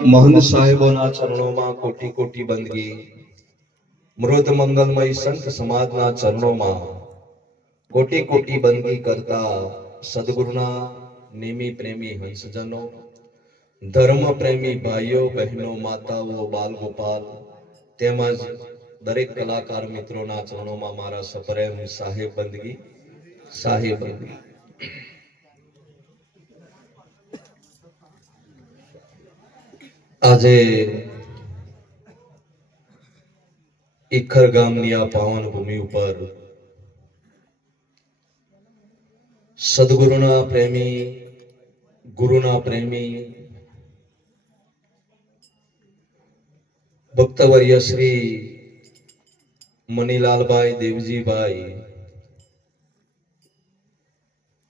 महंत साहेबोना चरणों में कोटि कोटि बंदगी, मृत मंगलमय संत समाजना चरणों में कोटि कोटि बंदगी करता सदगुरुना नेमी प्रेमी हंसजनों, धर्म प्रेमी भाइयों बहनों माताओं बाल गोपाल તેમજ દરેક કલાકાર મિત્રોના ચરણોમાં મારા સપ્રેમ સાહેબ બંદગી સાહેબ બંદગી। આજે ઈખર ગામની આ પાવન ભૂમિ ઉપર સદગુરુના પ્રેમી ગુરુના પ્રેમી ભક્તવર્ય શ્રી મનીલાલભાઈ દેવજીભાઈ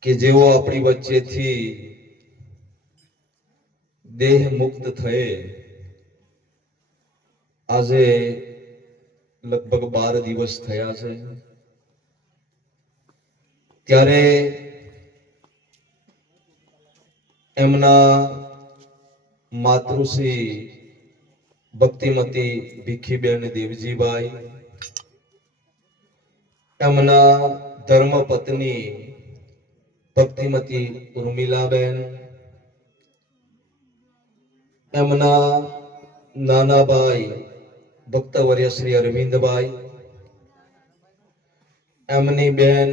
કે જેઓ આપણી વચ્ચેથી દેહ મુક્ત થયે આજે લગભગ 12 દિવસ થયા છે, ત્યારે એમના માતૃશ્રી ભક્તિમતી ભીખીબેન દેવજીભાઈ, એમના ધર્મપત્ની ભક્તિમતી ઉર્મિલાબેન, એમના નાના ભાઈ ભક્તવર્ય શ્રી અરવિંદભાઈ, એમની બેન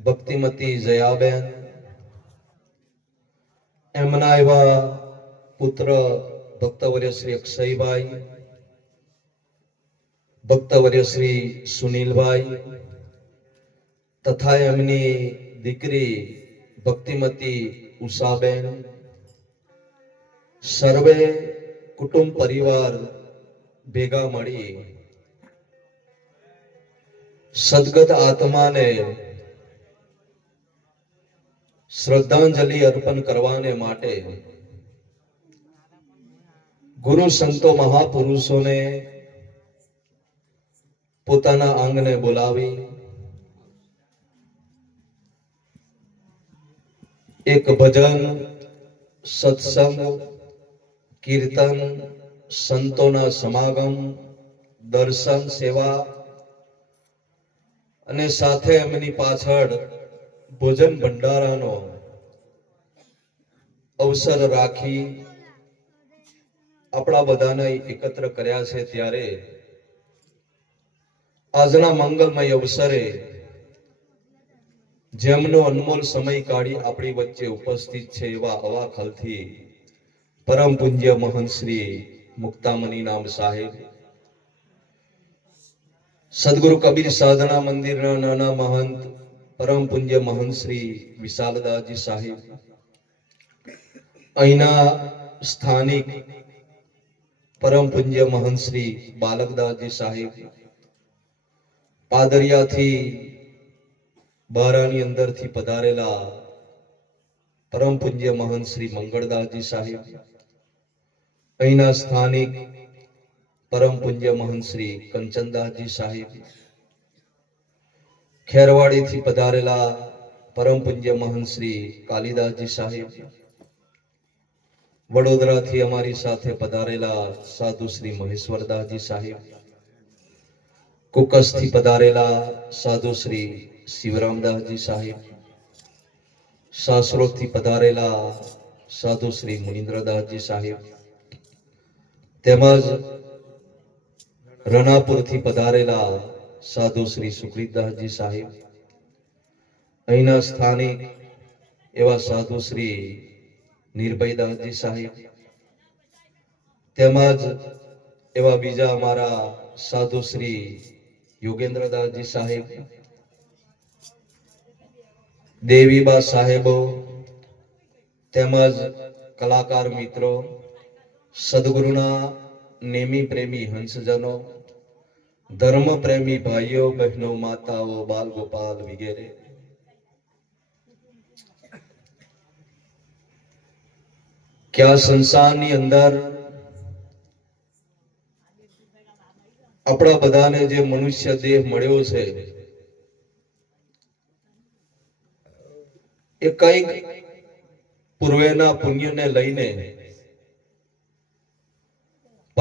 ભક્તિમતી જયાબેન, એમના એવા પુત્ર ભક્તવર્ય શ્રી અક્ષયભાઈ, ભક્તવર્ય શ્રી સુનિલભાઈ તથા એમની દીકરી ભક્તિમતી ઉષાબેન, સર્વે કુટુંબ પરિવાર ભેગા મળી સદગત આત્માને શ્રદ્ધાંજલિ અર્પણ કરવાને માટે ગુરુ સંતો મહાપુરુષોને પોતાના આંગણે બોલાવી એક ભજન, સત્સંગ, કીર્તન, સંતોના સમાગમ, દર્શન, સેવા અને સાથે એમની પાછળ ભોજન ભંડારાનો અવસર રાખી આપણા બધાને એકત્ર કર્યા છે। ત્યારે આજના મંગલમય અવસરે જેમનો અનમોલ સમય કાઢી આપણી વચ્ચે ઉપસ્થિત છે એવા અવાખલથી પરમ પૂજ્ય મહંત શ્રી મુક્તામણી નામ સાહેબ, સદગુરુ કબીર સાધના મંદિરના નાના મહંત પરમ પૂજ્ય મહંત શ્રી વિશાલદાસજી સાહેબ, અહીંના સ્થાનિક પરમ પૂજ્ય મહંત શ્રી બાલકદાસજી સાહેબ, પાદરિયાથી બારાની અંદરથી પધારેલા પરમ પૂજ્ય મહંત શ્રી મંગળદાસજી સાહેબ, અહીંના સ્થાનિક પરમ પૂજ્ય મહંત શ્રી કંચનદાસજી સાહેબ, ખેરવાડીથી પધારેલા પરમ પૂજ્ય મહંત શ્રી કાલિદાસજી સાહેબ, વડોદરાથી અમારી સાથે પધારેલા સાધુ શ્રી મહેશ્વરદાસજી સાહેબ, કુકસથી પધારેલા સાધુ શ્રી શિવરામદાસજી સાહેબ, સાસરોથી પધારેલા સાધુ શ્રી મુનિન્દ્રદાસજી સાહેબ, તેમજ રણાપુરથી પધારેલા સાધુ શ્રી સુખરીદાસજી સાહેબ, અહીંના સ્થાનિક એવા સાધુ શ્રી નિર્ભયદાસજી સાહેબ, તેમજ એવા બીજા અમારા સાધુ શ્રી યોગેન્દ્રદાસજી સાહેબ, દેવીબા સાહેબો, તેમજ કલાકાર મિત્રો, સદગુરુના નેમી પ્રેમી હંસજનો, ધર્મ પ્રેમી ભાઈઓ બહેનો માતાઓ બાલ ગોપાલ વગેરે કે આ સંસારની અંદર આપણા બધાને જે મનુષ્ય દેહ મળ્યો છે એ કઈક પૂર્વેના પુણ્યને લઈને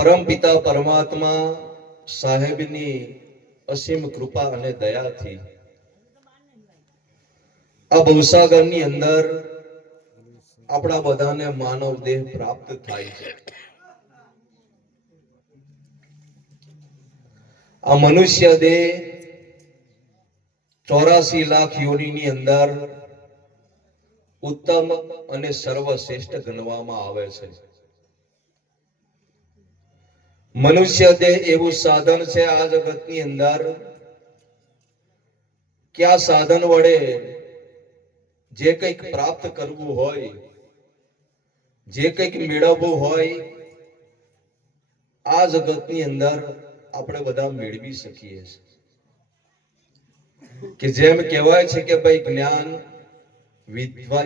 પરમ પિતા પરમાત્મા સાહેબની અસીમ કૃપા અને દયાથી આ ભવસાગરની અંદર આપણા બધાને માનવ દેહ પ્રાપ્ત થાય છે. આ મનુષ્ય દેહ 84 લાખ યોનિની અંદર ઉત્તમ અને સર્વશ્રેષ્ઠ ગણવામાં આવે છે. મનુષ્ય દેહ એવું સાધન છે આ જગતની અંદર કે આ સાધન વડે જે કંઈક પ્રાપ્ત કરવું હોય, જે કંઈક મેળવવું હોય, આ જગતની અંદર આપણે બધા મેળવી શકીએ છીએ. કે જેમ કહેવાય છે કે ભાઈ જ્ઞાન,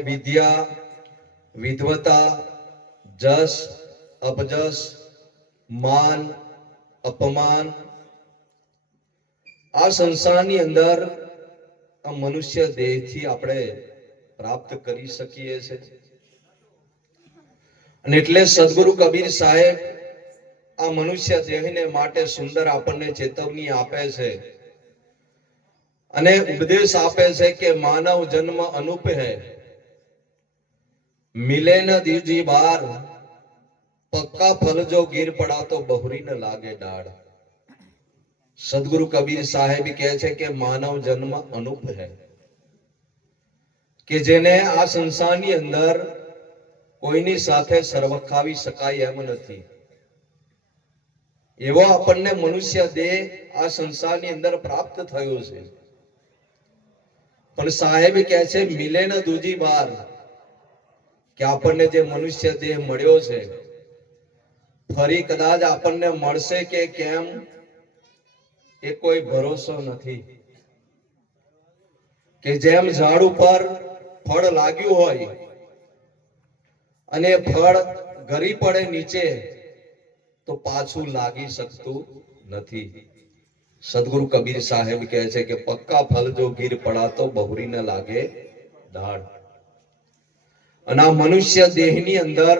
વિદ્યા, વિદ્વતા, જસ, અપજસ, માન, અપમાન, આ સંસારની અંદર આ મનુષ્ય દેહથી આપણે પ્રાપ્ત કરી શકીએ છીએ. અને એટલે સદગુરુ કબીર સાહેબ આ મનુષ્ય દેહને માટે સુંદર આપણને ચેતવણી આપે છે અને ઉપદેશ આપે છે કે માનવ જન્મ અનુપ હૈ, મિલે ન દીજી બાર, પક્કા ફલ જો ગીર પડા તો બહુરી ન લાગે ડાળ. સદગુરુ કબીર સાહેબ કહે છે કે માનવ જન્મ અનુપ હૈ, કે જેને આ સંસારની અંદર કોઈની સાથે સરવખાવી શકાય એમ નથી. એવો આપણને મનુષ્ય દેહ આ સંસારની અંદર પ્રાપ્ત થયો છે. પણ સાહેબ કહે છે મિલે ન દૂજી બાર, કે આપણને જે મનુષ્ય દેહ મળ્યો છે ફરી કદાચ આપણને મળશે કે કેમ એ કોઈ ભરોસો નથી. કે જેમ ઝાડ ઉપર ફળ લાગ્યું હોય અને ફળ ગરી પડે નીચે તો પાછું લાગી શકતું નથી. સદગુરુ કબીર સાહેબ કહે છે કે પક્કા ફલ જો ગીર પડા તો બહુરી ન લાગે દાળ. અને આ મનુષ્ય દેહની અંદર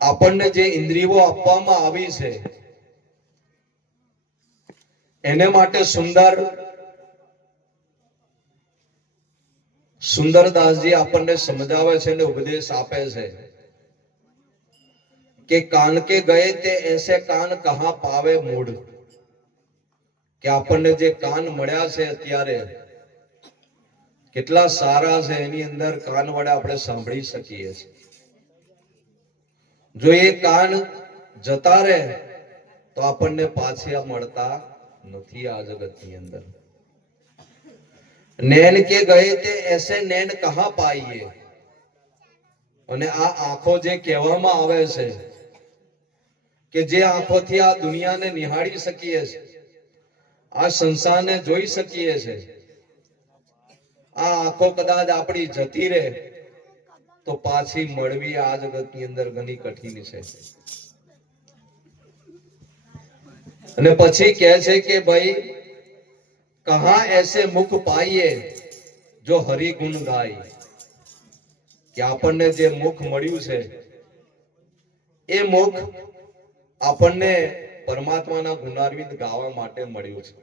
આપણને જે ઇન્દ્રિયો આપવામાં આવી છે એને માટે સુંદરદાસજી આપણને સમજાવે છે અને ઉપદેશ આપે છે કે કાન કે ગયે તે એસે કાન કહા પાવે મૂડ. કે આપણને જે કાન મળ્યા છે અત્યારે કેટલા સારા છે, એની અંદર કાન વડે આપણે સાંભળી શકીએ છીએ. જો એ કાન જતા રહે તો આપણને પાછા મળતા નથી આ જગતની અંદર. નૈન કે ગયે તે એસે નૈન કહા પાઈએ. અને આ આંખો જે કહેવામાં આવે છે કે જે આંખોથી આ દુનિયાને નિહાળી શકીએ છીએ, આ સંસારને જોઈ શકીએ છીએ, આ આંખો કદાચ આપણી જતી રહે તો પાછી મળવી આ જગતની અંદર ઘણી કઠિન છે. અને પછી કહે છે કે ભાઈ કહા એસે મુખ પાઈએ જો હરિ ગુણ ગાય. કે આપણને જે મુખ મળ્યું છે એ મુખ આપણને પરમાત્માના ગુણાર્વિત ગાવા માટે મળ્યું છે.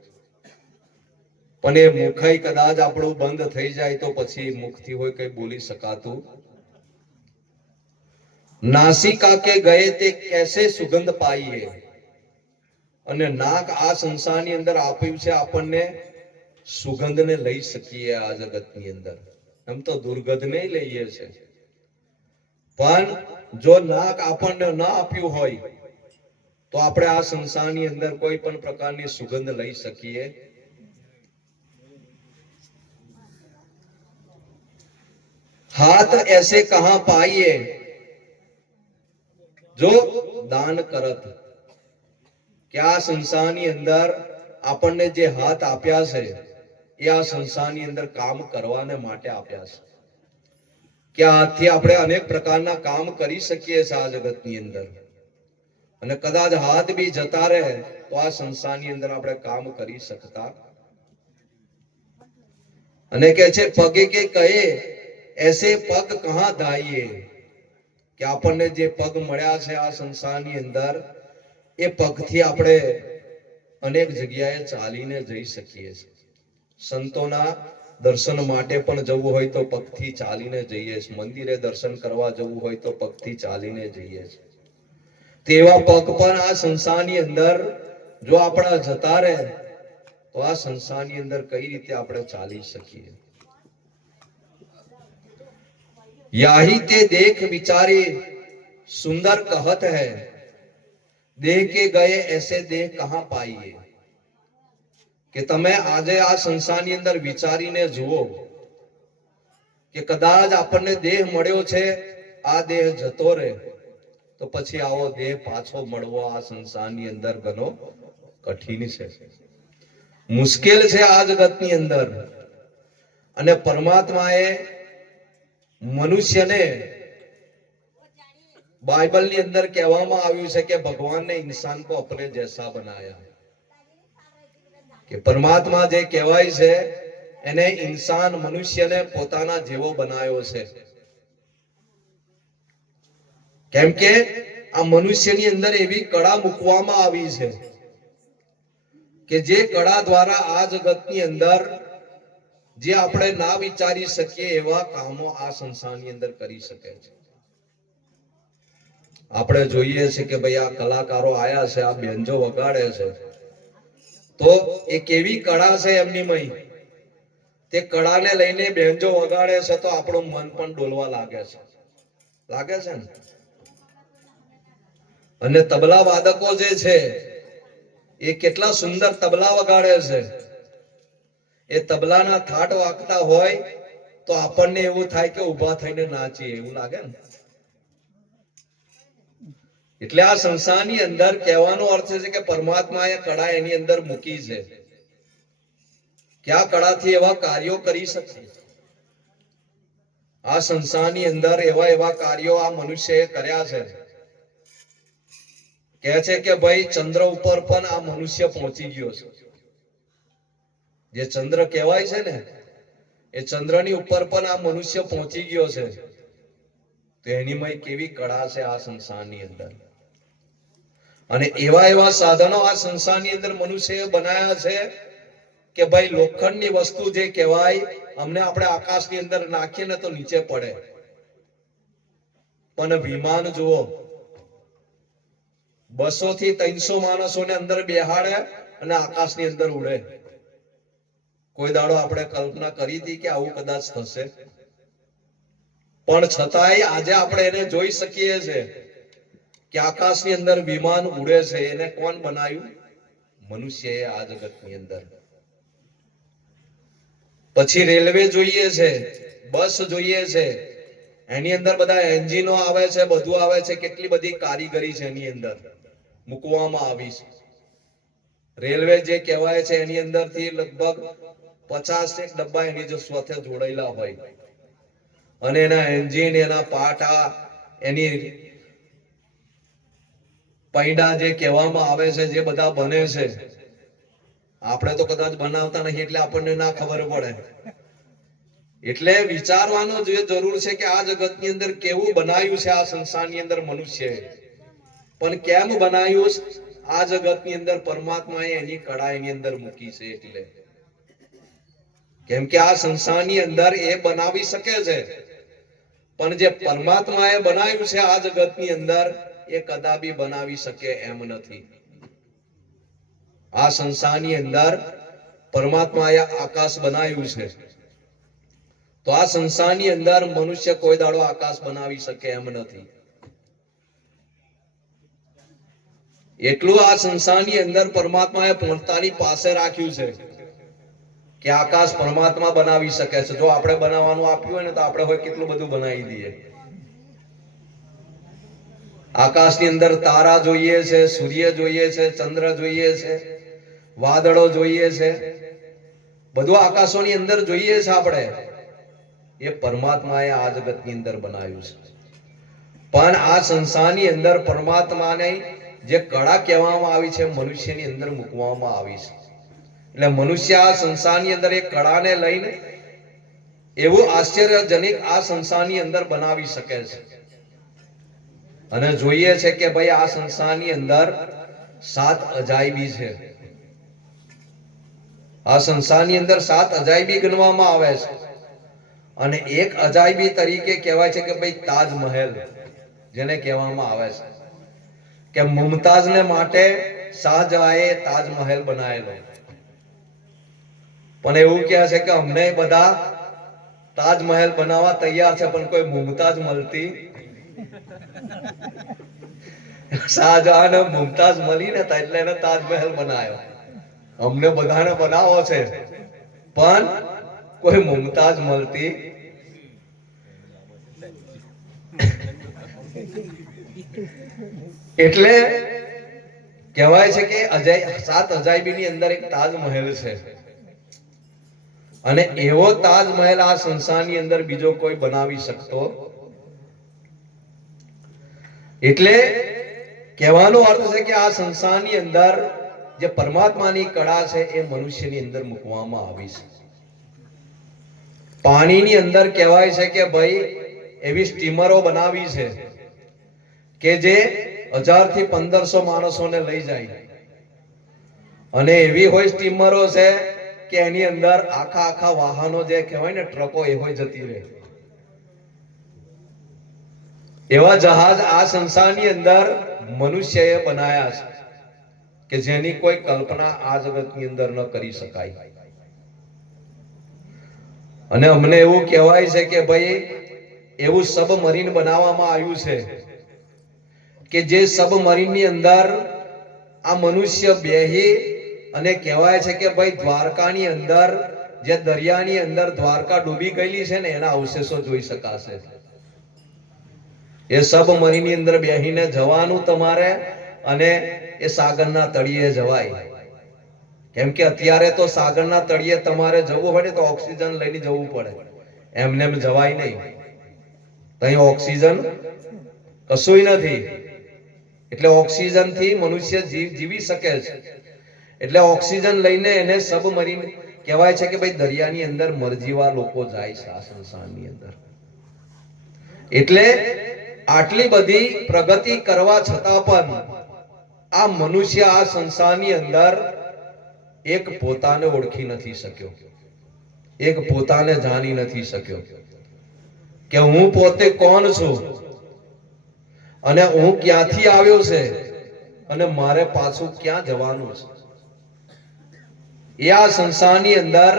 પણ એ મુખઈ કદાચ આપણું બંધ થઈ જાય તો પછી મુખથી હોય કઈ બોલી શકાતું. નાસિકા કે ગયે તે કેસે સુગંધ પાઈએ. અને નાક આ સંસારની અંદર આપ્યું છે આપણને સુગંધને લઈ શકીએ આ જગતની અંદર. એમ તો દુર્ગંધને લઈએ છે, પણ જો નાક આપણને ન આપ્યું હોય તો આપણે આ સંસારની અંદર કોઈ પણ પ્રકારની સુગંધ લઈ શકીએ. હાથ એસે કહા પાઈએ જો દાન કરત. કે આ સંસારની અંદર આપણને જે હાથ આપ્યા છે એ આ સંસારની અંદર કામ કરવાને માટે આપ્યા છે. કે હાથથી આપણે અનેક પ્રકારના કામ કરી શકીએ છીએ આ જગતની અંદર. અને કદાચ હાથ બી જતા રહે તો આ સંસારની અંદર આપણે કામ કરી શકતા. અને કે છે પગે કે કહે એસે પગ કહા ધાઈએ. કે આપણને જે પગ મળ્યા છે આ સંસારની અંદર, એ પગથી આપણે અનેક જગ્યાએ ચાલીને જઈ શકીએ છીએ. સંતોના દર્શન માટે પણ જવું હોય તો પગથી ચાલીને જઈએ છીએ. મંદિરે દર્શન કરવા જવું હોય તો પગથી ચાલીને જઈએ છીએ. તેવા પગ પણ આ સંસારની અંદર જો આપણા જતા રહે તો આ સંસારની અંદર કઈ રીતે આપણે ચાલી શકીએ? याही ते देख विचारे सुंदर कहत है, देह के गए ऐसे देह कहां पाइए. કે તમે આજે આ સંસારની અંદર વિચારીને જુઓ કે કદાચ આપણને દેહ મળ્યો છે, આ દેહ જતો રહે તો પછી આવો દેહ પાછો મળવો આ સંસારની અંદર ઘણો કઠિન છે, મુશ્કેલ છે આ જગતની અંદર. અને પરમાત્માએ મનુષ્યને બાઇબલની અંદર કહેવામાં આવ્યું છે કે ભગવાન ને इंसान को अपने जैसा बनाया. કે પરમાત્મા જે કહેવાય છે એને इंसान મનુષ્યને પોતાના જેવો બનાવ્યો છે. કેમ કે આ મનુષ્યની અંદર એવી કળા મૂકવામાં આવી છે કે જે કળા દ્વારા આ જગતની અંદર જે આપણે ના વિચારી શકીએ એવા કામો આ સંસારની અંદર કરી શકે છે. આપણે જોઈએ છે કે ભાઈ આ કલાકારો આયા છે, આ બેન્જો વગાડે છે, તો એ કેવી કળા છે એમનીમય. તે કળાને લઈને બેન્જો વગાડે છે તો આપણું મન પણ ડોલવા લાગે છે ને. અને તબલા વાદકો જે છે એ કેટલા સુંદર તબલા વગાડે છે. એ તબલાના થાટ વાગતા હોય તો આપણને એવું થાય કે ઊભા થઈને નાચીએ એવું લાગે ને. એટલે આ સંસારની અંદર કહેવાનો અર્થ છે કે પરમાત્માએ કળા એની અંદર મૂકી છે કે આ કળાથી એવા કાર્યો કરી શકે. આ સંસારની અંદર એવા કાર્યો આ મનુષ્યએ કર્યા છે. કહે છે કે ભાઈ ચંદ્ર ઉપર પણ આ મનુષ્ય પહોંચી ગયો છે. જે ચંદ્ર કહેવાય છે ને એ ચંદ્રની ઉપર પણ આ મનુષ્ય પહોંચી ગયો છે. તો એનીમય કેવી કળા છે આ સંસારની અંદર. અને એવા સાધનો આ સંસારની અંદર મનુષ્યએ બનાવ્યા છે કે ભાઈ લોખંડની વસ્તુ જે કહેવાય અમને આપણે આકાશની અંદર નાખીએ ને તો નીચે પડે, પણ વિમાન જુઓ 200 થી 300 માણસોને અંદર બેહાડે અને આકાશની અંદર ઉડે. કોઈ દાડો આપણે કલ્પના કરી હતી કે આવું કદાચ થશે? પણ છતાંય આજે આપણે એને જોઈ શકીએ છીએ કે આકાશની અંદર વિમાન ઉડે છે. એને કોણ બનાવ્યું? મનુષ્યએ આ જગતની અંદર. પછી રેલવે જોઈએ છે, બસ જોઈએ છે, એની અંદર બધા એન્જિનો આવે છે, બધું આવે છે. કેટલી બધી કારીગરી છે એની અંદર મૂકવામાં આવી છે. રેલવે જે કહેવાય છે એની અંદરથી લગભગ 50 ડબ્બા એની જો સાથે જોડાયેલા હોય અને એના એન્જિન, એના પાટા, એની પૈડા જે કહેવામાં આવે છે, જે બધા બને છે, આપણે તો કદાચ બનાવતા નહીં એટલે આપણને ના ખબર પડે. એટલે વિચારવાનો જે જરૂર છે કે આ જગતની અંદર કેવું બનાવ્યું છે આ સંસારની અંદર મનુષ્ય, પણ કેમ બનાવ્યું આ જગતની અંદર પરમાત્માએ એની કળા એની અંદર મૂકી છે. એટલે કેમ કે આ સંસારની અંદર એ બનાવી શકે છે, પણ જે પરમાત્માએ બનાવ્યું છે આ જગતની અંદર એ કદાપી બનાવી શકે એમ નથી. આ સંસારની અંદર પરમાત્માએ આકાશ બનાવ્યું છે, તો આ સંસારની અંદર મનુષ્ય કોઈ દાડો આકાશ બનાવી શકે એમ નથી. એટલું આ સંસારની અંદર પરમાત્માએ પોતાની પાસે રાખ્યું છે કે આકાશ પરમાત્મા બનાવી શકે છે. જો આપણે બનાવવાનું આપ્યું હોય ને તો આપણે હોય કેટલું બધું બનાવી દઈએ. આકાશની અંદર તારા જોઈએ છે, સૂર્ય જોઈએ છે, ચંદ્ર જોઈએ છે, વાદળો જોઈએ છે, બધું આકાશોની અંદર જોઈએ છે આપણે. એ પરમાત્માએ આ જગતની અંદર બનાવ્યું છે. પણ આ સંસારની અંદર પરમાત્માને જે કળા કહેવામાં આવી છે મનુષ્યની અંદર મૂકવામાં આવી છે. એટલે મનુષ્ય આ સંસારની અંદર એક કળાને લઈને એવું આશ્ચર્યજનક આ સંસારની અંદર બનાવી શકે છે. અને જોઈએ છે કે ભાઈ આ સંસારની અંદર 7 અજાયબી છે. આ સંસારની અંદર 7 અજાયબી ગણવામાં આવે છે. અને એક અજાયબી તરીકે કહેવાય છે કે ભાઈ તાજમહેલ, જેને કહેવામાં આવે છે કે મુમતાઝને માટે શાહજહાએ તાજમહેલ બનાવેલો. પણ એવું કહે છે કે અમને બધા તાજમહેલ બનાવવા તૈયાર છે, પણ કોઈ મુમતાઝ મળતી. શાહજહાન મુમતાઝ મળી ને એટલે એને તાજમહેલ બનાવ્યો. અમને બધાને બનાવો છે, પણ કોઈ મુમતાઝ મળતી. એટલે કહેવાય છે કે 7 અજાયબીની અંદર એક તાજમહેલ છે. અને એવો તાજમહેલ આ સંસારની અંદર બીજો કોઈ બનાવી શકતો. એટલે કહેવાનો અર્થ છે કે આ સંસારની અંદર જે પરમાત્માની કળા છે એ મનુષ્યની અંદર મૂકવામાં આવી છે. પાણીની અંદર કહેવાય છે કે ભાઈ એવી સ્ટીમરો બનાવી છે કે જે 1000 થી 1500 માણસોને લઈ જાય. અને એવી હોય સ્ટીમરો છે કે એની અંદર આખા વાહનો જે કહેવાય ને ટ્રકો એ હોય જતી રહે. એવા જહાજ આ સંસારની અંદર મનુષ્યએ બનાયા છે કે જેની કોઈ કલ્પના આ જગતની અંદર ન કરી શકાય. અને અમને એવું કહેવાય છે કે ભાઈ એવું સબમરીન બનાવવામાં આવ્યું છે કે જે સબમરીનની અંદર આ મનુષ્ય બેહી અને કહેવાય છે કે ભાઈ દ્વારકાની અંદર જે દરિયાની અંદર દ્વારકા ડૂબી ગયેલી છે ને એના અવશેષો જોઈ શકાશે. એ સબમરીનની અંદર બેહીને જવાનું તમારે અને એ સાગરના તળિયે જવાય. કેમ કે અત્યારે તો સાગરના તળિયે તમારે જવું હોય તો ઓક્સિજન લઈને જવું પડે, એમને એમ જવાય નહીં. અહીં ઓક્સિજન કશુંય નથી. એટલે ઓક્સિજન થી મનુષ્ય જીવી શકે છે. એટલે ઓક્સિજન લઈને એને સબમરીન કહેવાય છે કે ભાઈ દરિયાની અંદર મરજીવા લોકો જાય છે આ સંસારની અંદર. એટલે આટલી બધી પ્રગતિ કરવા છતાં પણ આ મનુષ્ય આ સંસારની અંદર એક પોતાને ઓળખી નથી શક્યો, એક પોતાને જાણી નથી શક્યો કે હું પોતે કોણ છું અને હું ક્યાંથી આવ્યો છે અને મારે પાછું ક્યાં જવાનું છે. એ આ સંસારની અંદર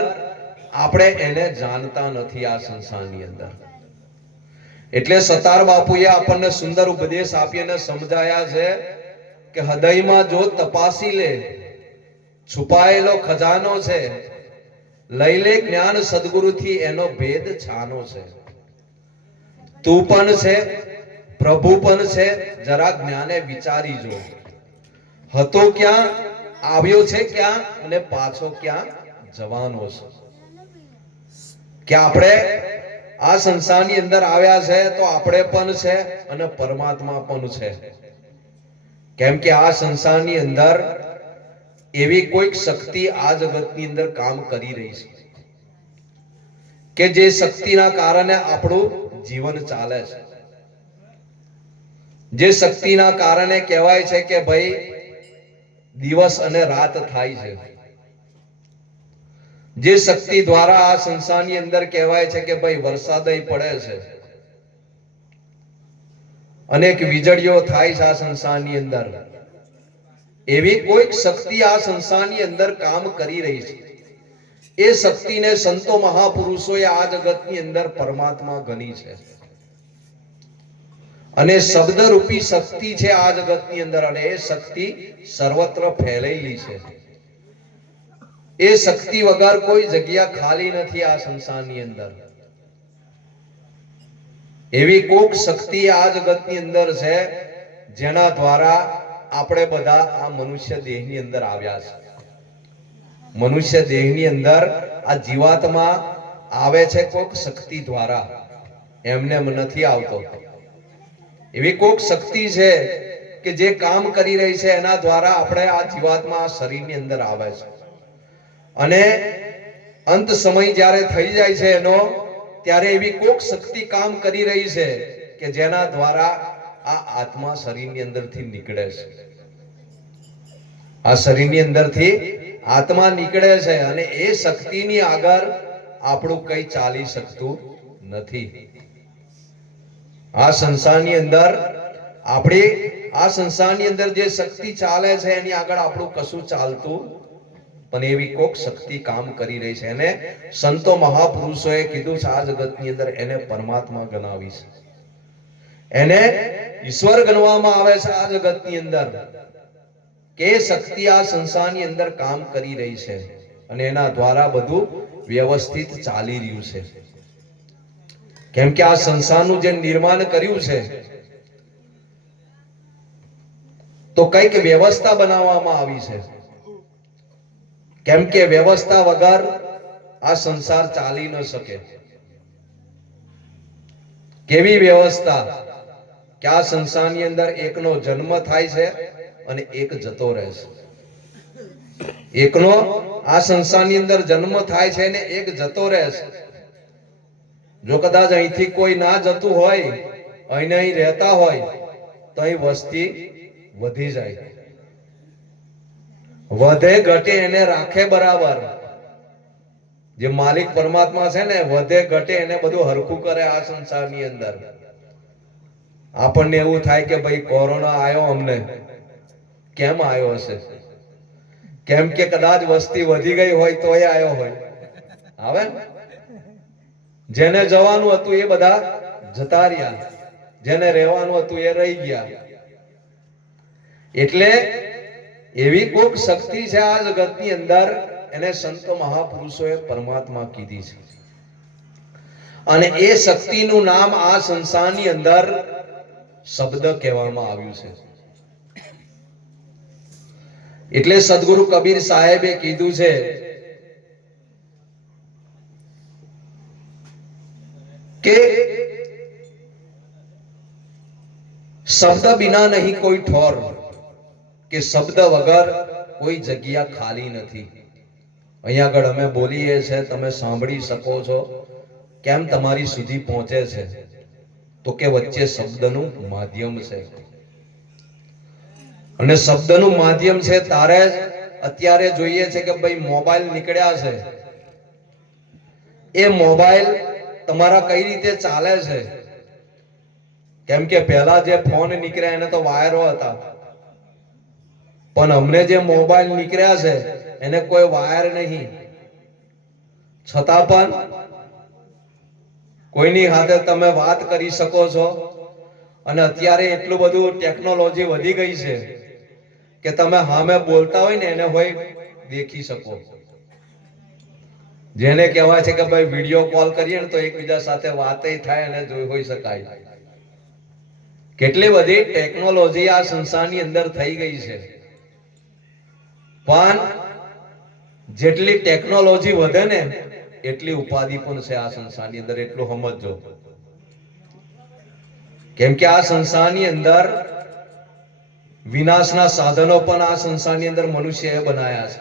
આપણે એને જાણતા નથી. આ સંસારની અંદર એટલે સતાર બાપુએ આપણને સુંદર ઉપદેશ આપીને સમજાયા છે કે હૃદયમાં જો તપાસી લે છુપાયેલો ખજાનો છે, લઈ લે જ્ઞાન સદગુરુથી એનો ભેદ છાનો છે. તું પણ છે, પ્રભુ પણ છે, જરા જ્ઞાને વિચારી જો. હતો ક્યાં, આવ્યો છે ક્યાં અને પાછો ક્યાં જવાનો છે. કે આપણે આ સંસારની અંદર આવ્યા છે તો આપણે પણ છે અને પરમાત્મા પણ છે. કેમ કે આ સંસારની અંદર એવી કોઈક શક્તિ આ જગતની અંદર કામ કરી રહી છે કે જે શક્તિના કારણે આપણું જીવન ચાલે છે. જે શક્તિના કારણે કહેવાય છે કે ભાઈ દિવસ અને રાત થાય છે. જે શક્તિ દ્વારા આ સંસારની અંદર કહેવાય છે કે ભાઈ વરસાદય પડે છે, અનેક વીજળીઓ થાય છે આ સંસારની અંદર. એવી કોઈક શક્તિ આ સંસારની અંદર કામ કરી રહી છે. એ શક્તિને સંતો મહાપુરુષોએ આ જગતની અંદર પરમાત્મા ગણી છે. અને શબ્દ રૂપી શક્તિ છે આ જગતની અંદર, અને એ શક્તિ સર્વત્ર ફેલાયેલી છે. એ શક્તિ વગર કોઈ જગ્યા ખાલી નથી આ સંસારની અંદર. એવી કોક શક્તિ આ જગતની અંદર છે જેના દ્વારા આપણે બધા આ મનુષ્ય દેહની અંદર આવ્યા છે. મનુષ્ય દેહની અંદર આ જીવાત્મા આવે છે કોક શક્તિ દ્વારા, એમને નથી આવતો. એવી કોક શક્તિ છે કે જે કામ કરી રહી છે, એના દ્વારા આપણે આ જીવાત્મા આ શરીરની અંદર આવે છે. અને અંત સમય જ્યારે થઈ જાય છે એનો, ત્યારે એવી કોક શક્તિ કામ કરી રહી છે કે જેના દ્વારા આ આત્મા શરીરની અંદરથી નીકળે છે. આ શરીરની અંદરથી આત્મા નીકળે છે અને એ શક્તિની આગળ આપણું કઈ ચાલી શકતું નથી. આ સંસારની અંદર આપણી આ સંસારની અંદર જે શક્તિ ચાલે છે એની આગળ આપણું કશું ચાલતું, પણ એવી કોક શક્તિ કામ કરી રહી છે. એને સંતો મહાપુરુષોએ કીધું છે આ જગતની અંદર એને પરમાત્મા ગણાવી છે, એને ઈશ્વર ગણવામાં આવે છે આ જગતની અંદર, કે શક્તિ આ સંસારની અંદર કામ કરી રહી છે અને એના દ્વારા બધું વ્યવસ્થિત ચાલી રહ્યું છે. કેમ કે આ સંસારનું જે નિર્માણ કર્યું છે તો કઈક વ્યવસ્થા બનાવવામાં આવી છે. કેમ કે વ્યવસ્થા વગર આ સંસાર ચાલી ન શકે. કેવી વ્યવસ્થા કે આ સંસારની અંદર એકનો જન્મ થાય છે અને એક જતો રહે છે. એકનો આ સંસારની અંદર જન્મ થાય છે ને એક જતો રહે છે. જો કદાચ અહીંથી કોઈ ના જતું હોય, અહીં અહીં રહેતા હોય, તો અહીં વસ્તી વધી જાય. વધે ઘટે એને રાખે બરાબર. જે માલિક પરમાત્મા છે ને, વધે ઘટે એને બધું હરખું કરે આ સંસારની અંદર. આપણને એવું થાય કે ભાઈ કોરોના આવ્યો, અમને કેમ આવ્યો હશે? કેમ કે કદાચ વસ્તી વધી ગઈ હોય તોય આવ્યો હોય. આવે ને, જેને જવાનું હતું એ બધા જતા રહ્યા, જેને રહેવાનું હતું એ રહી ગયા. એટલે એવી કોક શક્તિ છે આ જગતની અંદર, એને સંત મહાપુરુષોએ પરમાત્મા કીધી છે. અને એ શક્તિનું નામ આ સંસારની અંદર શબ્દ કહેવામાં આવ્યું છે. એટલે સદગુરુ કબીર સાહેબે કીધું છે કે શબ્દ બિના નહીં કોઈ ઠોર, કે શબ્દ વગર કોઈ જગ્યા ખાલી નથી. અહીંયા આગળ અમે બોલીએ છે, તમે સાંભળી શકો છો. કેમ તમારી સુધી પહોંચે છે? તો કે વચ્ચે શબ્દનું માધ્યમ છે. અને શબ્દનું માધ્યમ છે. તારે અત્યારે જોઈએ છે કે ભાઈ મોબાઈલ નીકળ્યા છે, એ મોબાઈલ તમારા કઈ રીતે ચાલે છે? કેમ કે પહેલા જે ફોન નીકળ્યા એને તો વાયરો હતા, પણ અમને જે મોબાઈલ નીકળ્યા છે એને કોઈ વાયર નહીં, છતાં પણ કોઈની સાથે તમે વાત કરી શકો છો. અને અત્યારે એટલું બધું ટેકનોલોજી વધી ગઈ છે કે તમે સામે બોલતા હોય ને એને હોય દેખી શકો. જેને કહેવાય છે કે ભાઈ વિડીયો કોલ કરીએ ને તો એકબીજા સાથે વાતે થાય અને જોઈ હોઈ શકાય. કેટલી બધી ટેકનોલોજી આ સંસારની અંદર થઈ ગઈ છે. પણ જેટલી ટેકનોલોજી વધે ને એટલી ઉપાધિ પણ છે આ સંસારની અંદર, એટલું સમજો. કેમ કે આ સંસારની અંદર વિનાશના સાધનો પણ આ સંસારની અંદર મનુષ્યએ બનાયા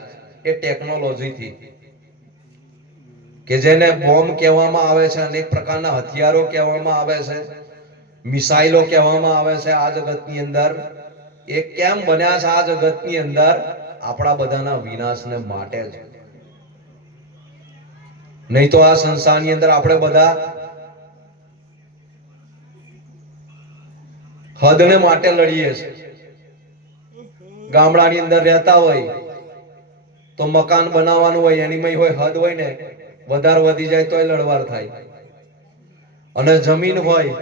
છે એ ટેકનોલોજીથી, કે જેને બોમ્બ કહેવામાં આવે છે, અનેક પ્રકારના હથિયારો કહેવામાં આવે છે, મિસાઇલો કહેવામાં આવે છે આ જગતની અંદર. એ કેમ બન્યા છે આ જગતની અંદર? આપણા બધાના વિનાશને માટે જ. નહીં તો આ સંસારની અંદર આપણે બધા હદને માટે લડીએ છીએ. ગામડાની અંદર રહેતા હોય તો મકાન બનાવવાનું હોય, એની હોય હદ હોય ને, વધારે વધી જાય તોય લડવાર થાય. અને જમીન હોય,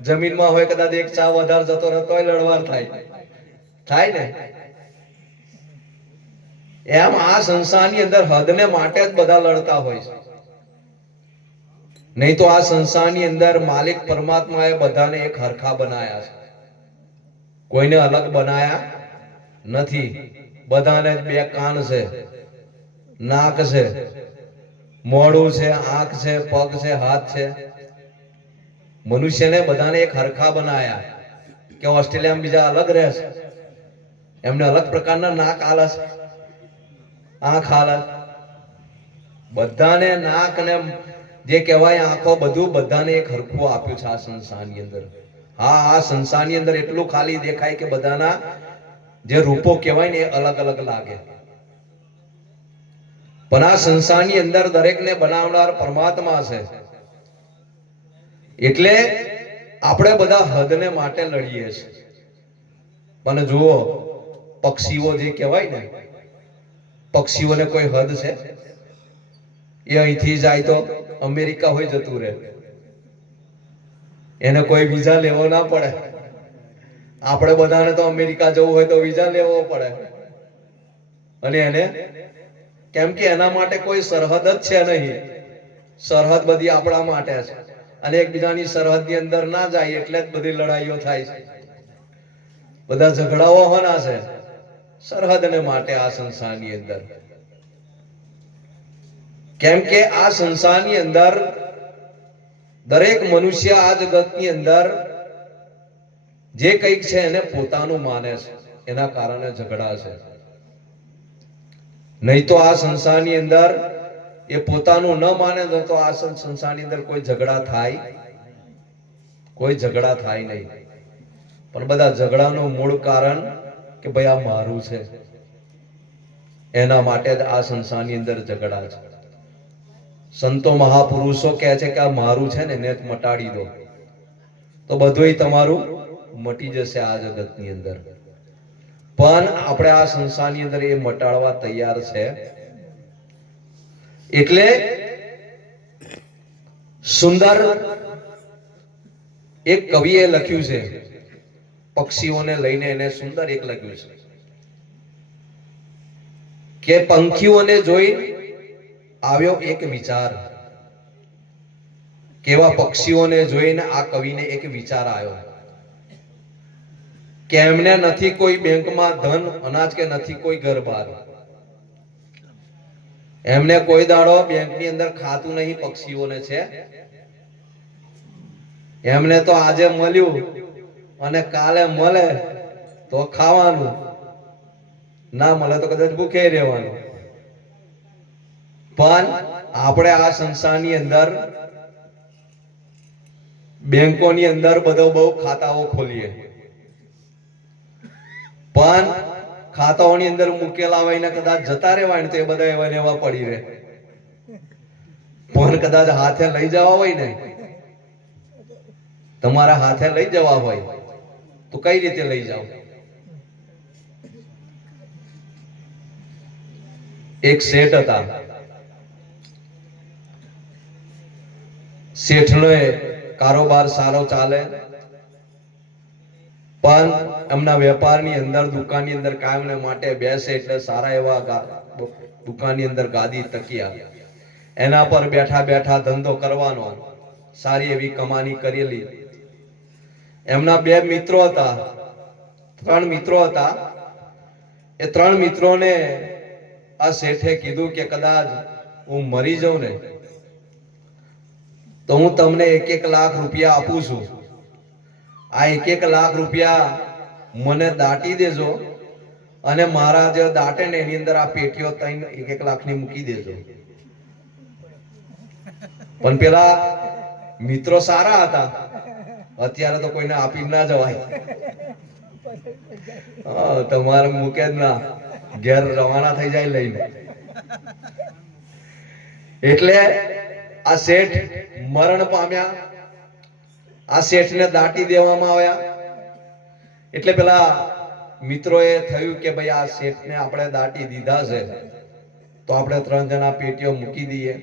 જમીનમાં હોય કદાચ એક ચા વધારે જતો રહે તોય લડવાર થાય. થાય ને? એમ આ સંસારની અંદર હદને માટે જ બધા લડતા હોય છે. નહીં તો આ સંસારની અંદર માલિક પરમાત્માએ બધાને એક હરખા બનાયા છે, કોઈને અલગ બનાયા નથી. બધાને જ બે કાન છે, નાક છે, મોઢું છે, આંખ છે, પગ છે, હાથ છે. મનુષ્યને બધાને એક હરખા બનાયા. કે ઓસ્ટ્રેલિયામાં બીજા અલગ રહે છે, એમને અલગ પ્રકારના નાક હાલે છે, આંખ હાલે. બધાને નાક ને જે કહેવાય આંખો, બધું બધાને એક હરખું આપ્યું છે આ સંસારની અંદર. હા, આ સંસારની અંદર એટલું ખાલી દેખાય કે બધાના જે રૂપો કહેવાય ને એ અલગ અલગ લાગે, પણ આ સંસારની અંદર દરેકને બનાવનાર પરમાત્મા છે. એટલે આપણે બધા હદને માટે લડીએ છીએ. પણ જુઓ, પક્ષીઓ જે કહેવાય ને, પક્ષીઓને કોઈ હદ છે? એ અહીંથી જાય તો અમેરિકા હોય જતું રહે, એને કોઈ વિઝા લેવો ના પડે. આપણે બધાને તો અમેરિકા જવું હોય તો વિઝા લેવો પડે. અને એને કેમ કે એના માટે કોઈ સરહદ જ છે નહીં. સરહદ બધી આપણા માટે છે, અને એકબીજાની સરહદની અંદર ના જાય એટલે જ બધી લડાઈઓ થાય છે, બધા ઝઘડાઓ હોના છે સરહદને માટે આ સંસારની અંદર. કેમ કે આ સંસારની અંદર દરેક મનુષ્ય આ જગતની અંદર જે કંઈક છે એને પોતાનું માને છે, એના કારણે ઝઘડા છે. નહીં તો આ સંસારની અંદર એ પોતાનું ન માને તો આ સંસારની અંદર કોઈ ઝઘડા થાય, કોઈ ઝઘડા થાય નહીં. પણ બધા ઝઘડાનું મૂળ કારણ કે ભાઈ આ મારું છે, એના માટે જ આ સંસારની અંદર ઝઘડા છે. સંતો મહાપુરુષો કહે છે કે આ મારું છે ને એને મટાડી દો તો બધુંય તમારું મટી જશે આ જગતની અંદર. પણ આપણે આ સંસારની અંદર એ મટાડવા તૈયાર છે. એટલે સુંદર એક કવિએ લખ્યું છે, પક્ષીઓને લઈને એને સુંદર એક લખ્યું છે કે પંખીઓને જોઈ આવ્યો એક વિચાર. કેવા પક્ષીઓને જોઈને આ કવિને એક વિચાર આવ્યો કે એમને નથી કોઈ બેંકમાં ધન અનાજ કે નથી કોઈ ઘર બાર, એમને કોઈ દાડો બેંકની અંદર ખાતું નહીં. પક્ષીઓને છે એમને તો આજે મળ્યું અને કાલે મળે તો ખાવાનું, ના મળે તો કદાચ ભૂખે રહેવાનું. પણ આપણે આ સંસારની અંદર બેંકોની અંદર બધો બહુ ખાતાઓ ખોલીએ, પણ ખાતાઓની અંદર મૂકેલા હોય ને કદાચ જતા રહેવાય ને તો એ બધા એવા ને એવા પડી રહે. પણ કદાચ હાથે લઈ જવા હોય ને, તમારા હાથે લઈ જવા હોય તો કઈ રીતે લઈ જાવ? એક શેઠ હતા, શેઠનો કારોબાર સારો ચાલે, પણ એમના વેપારની અંદર દુકાનની અંદર કાયમને માટે બેસે એટલે સારા એવા દુકાનની અંદર ગાદી તકિયા, એના પર બેઠા બેઠા ધંધો કરવાનો, સારી એવી કમાણી કરેલી. એમના બે મિત્રો હતા, ત્રણ મિત્રો હતા. એ ત્રણ મિત્રોને આ શેઠે કીધું કે કદાચ હું મરી જાઉં ને તો હું તમને 1-1 લાખ રૂપિયા આપું છું. આ 1-1 લાખ રૂપિયા મને દાટી દેજો અને મારા જે દાટે ને એની અંદર આ પેટીઓ 1-1 લાખની મૂકી દેજો. પણ પેલા મિત્રો સારા હતા, અત્યારે તો કોઈને આપી ના જવાય, તમારે મૂકે જ ના, ઘેર રવાના થઈ જાય લઈને. એટલે આ શેઠ મરણ પામ્યા, આ શેઠને દાટી દેવામાં આવ્યા. એટલે પેલા મિત્રોએ થયું કે ભાઈ આ શેઠને આપણે દાટી દીધા છે તો આપણે 3 જણા પેટીઓ મૂકી દઈએ.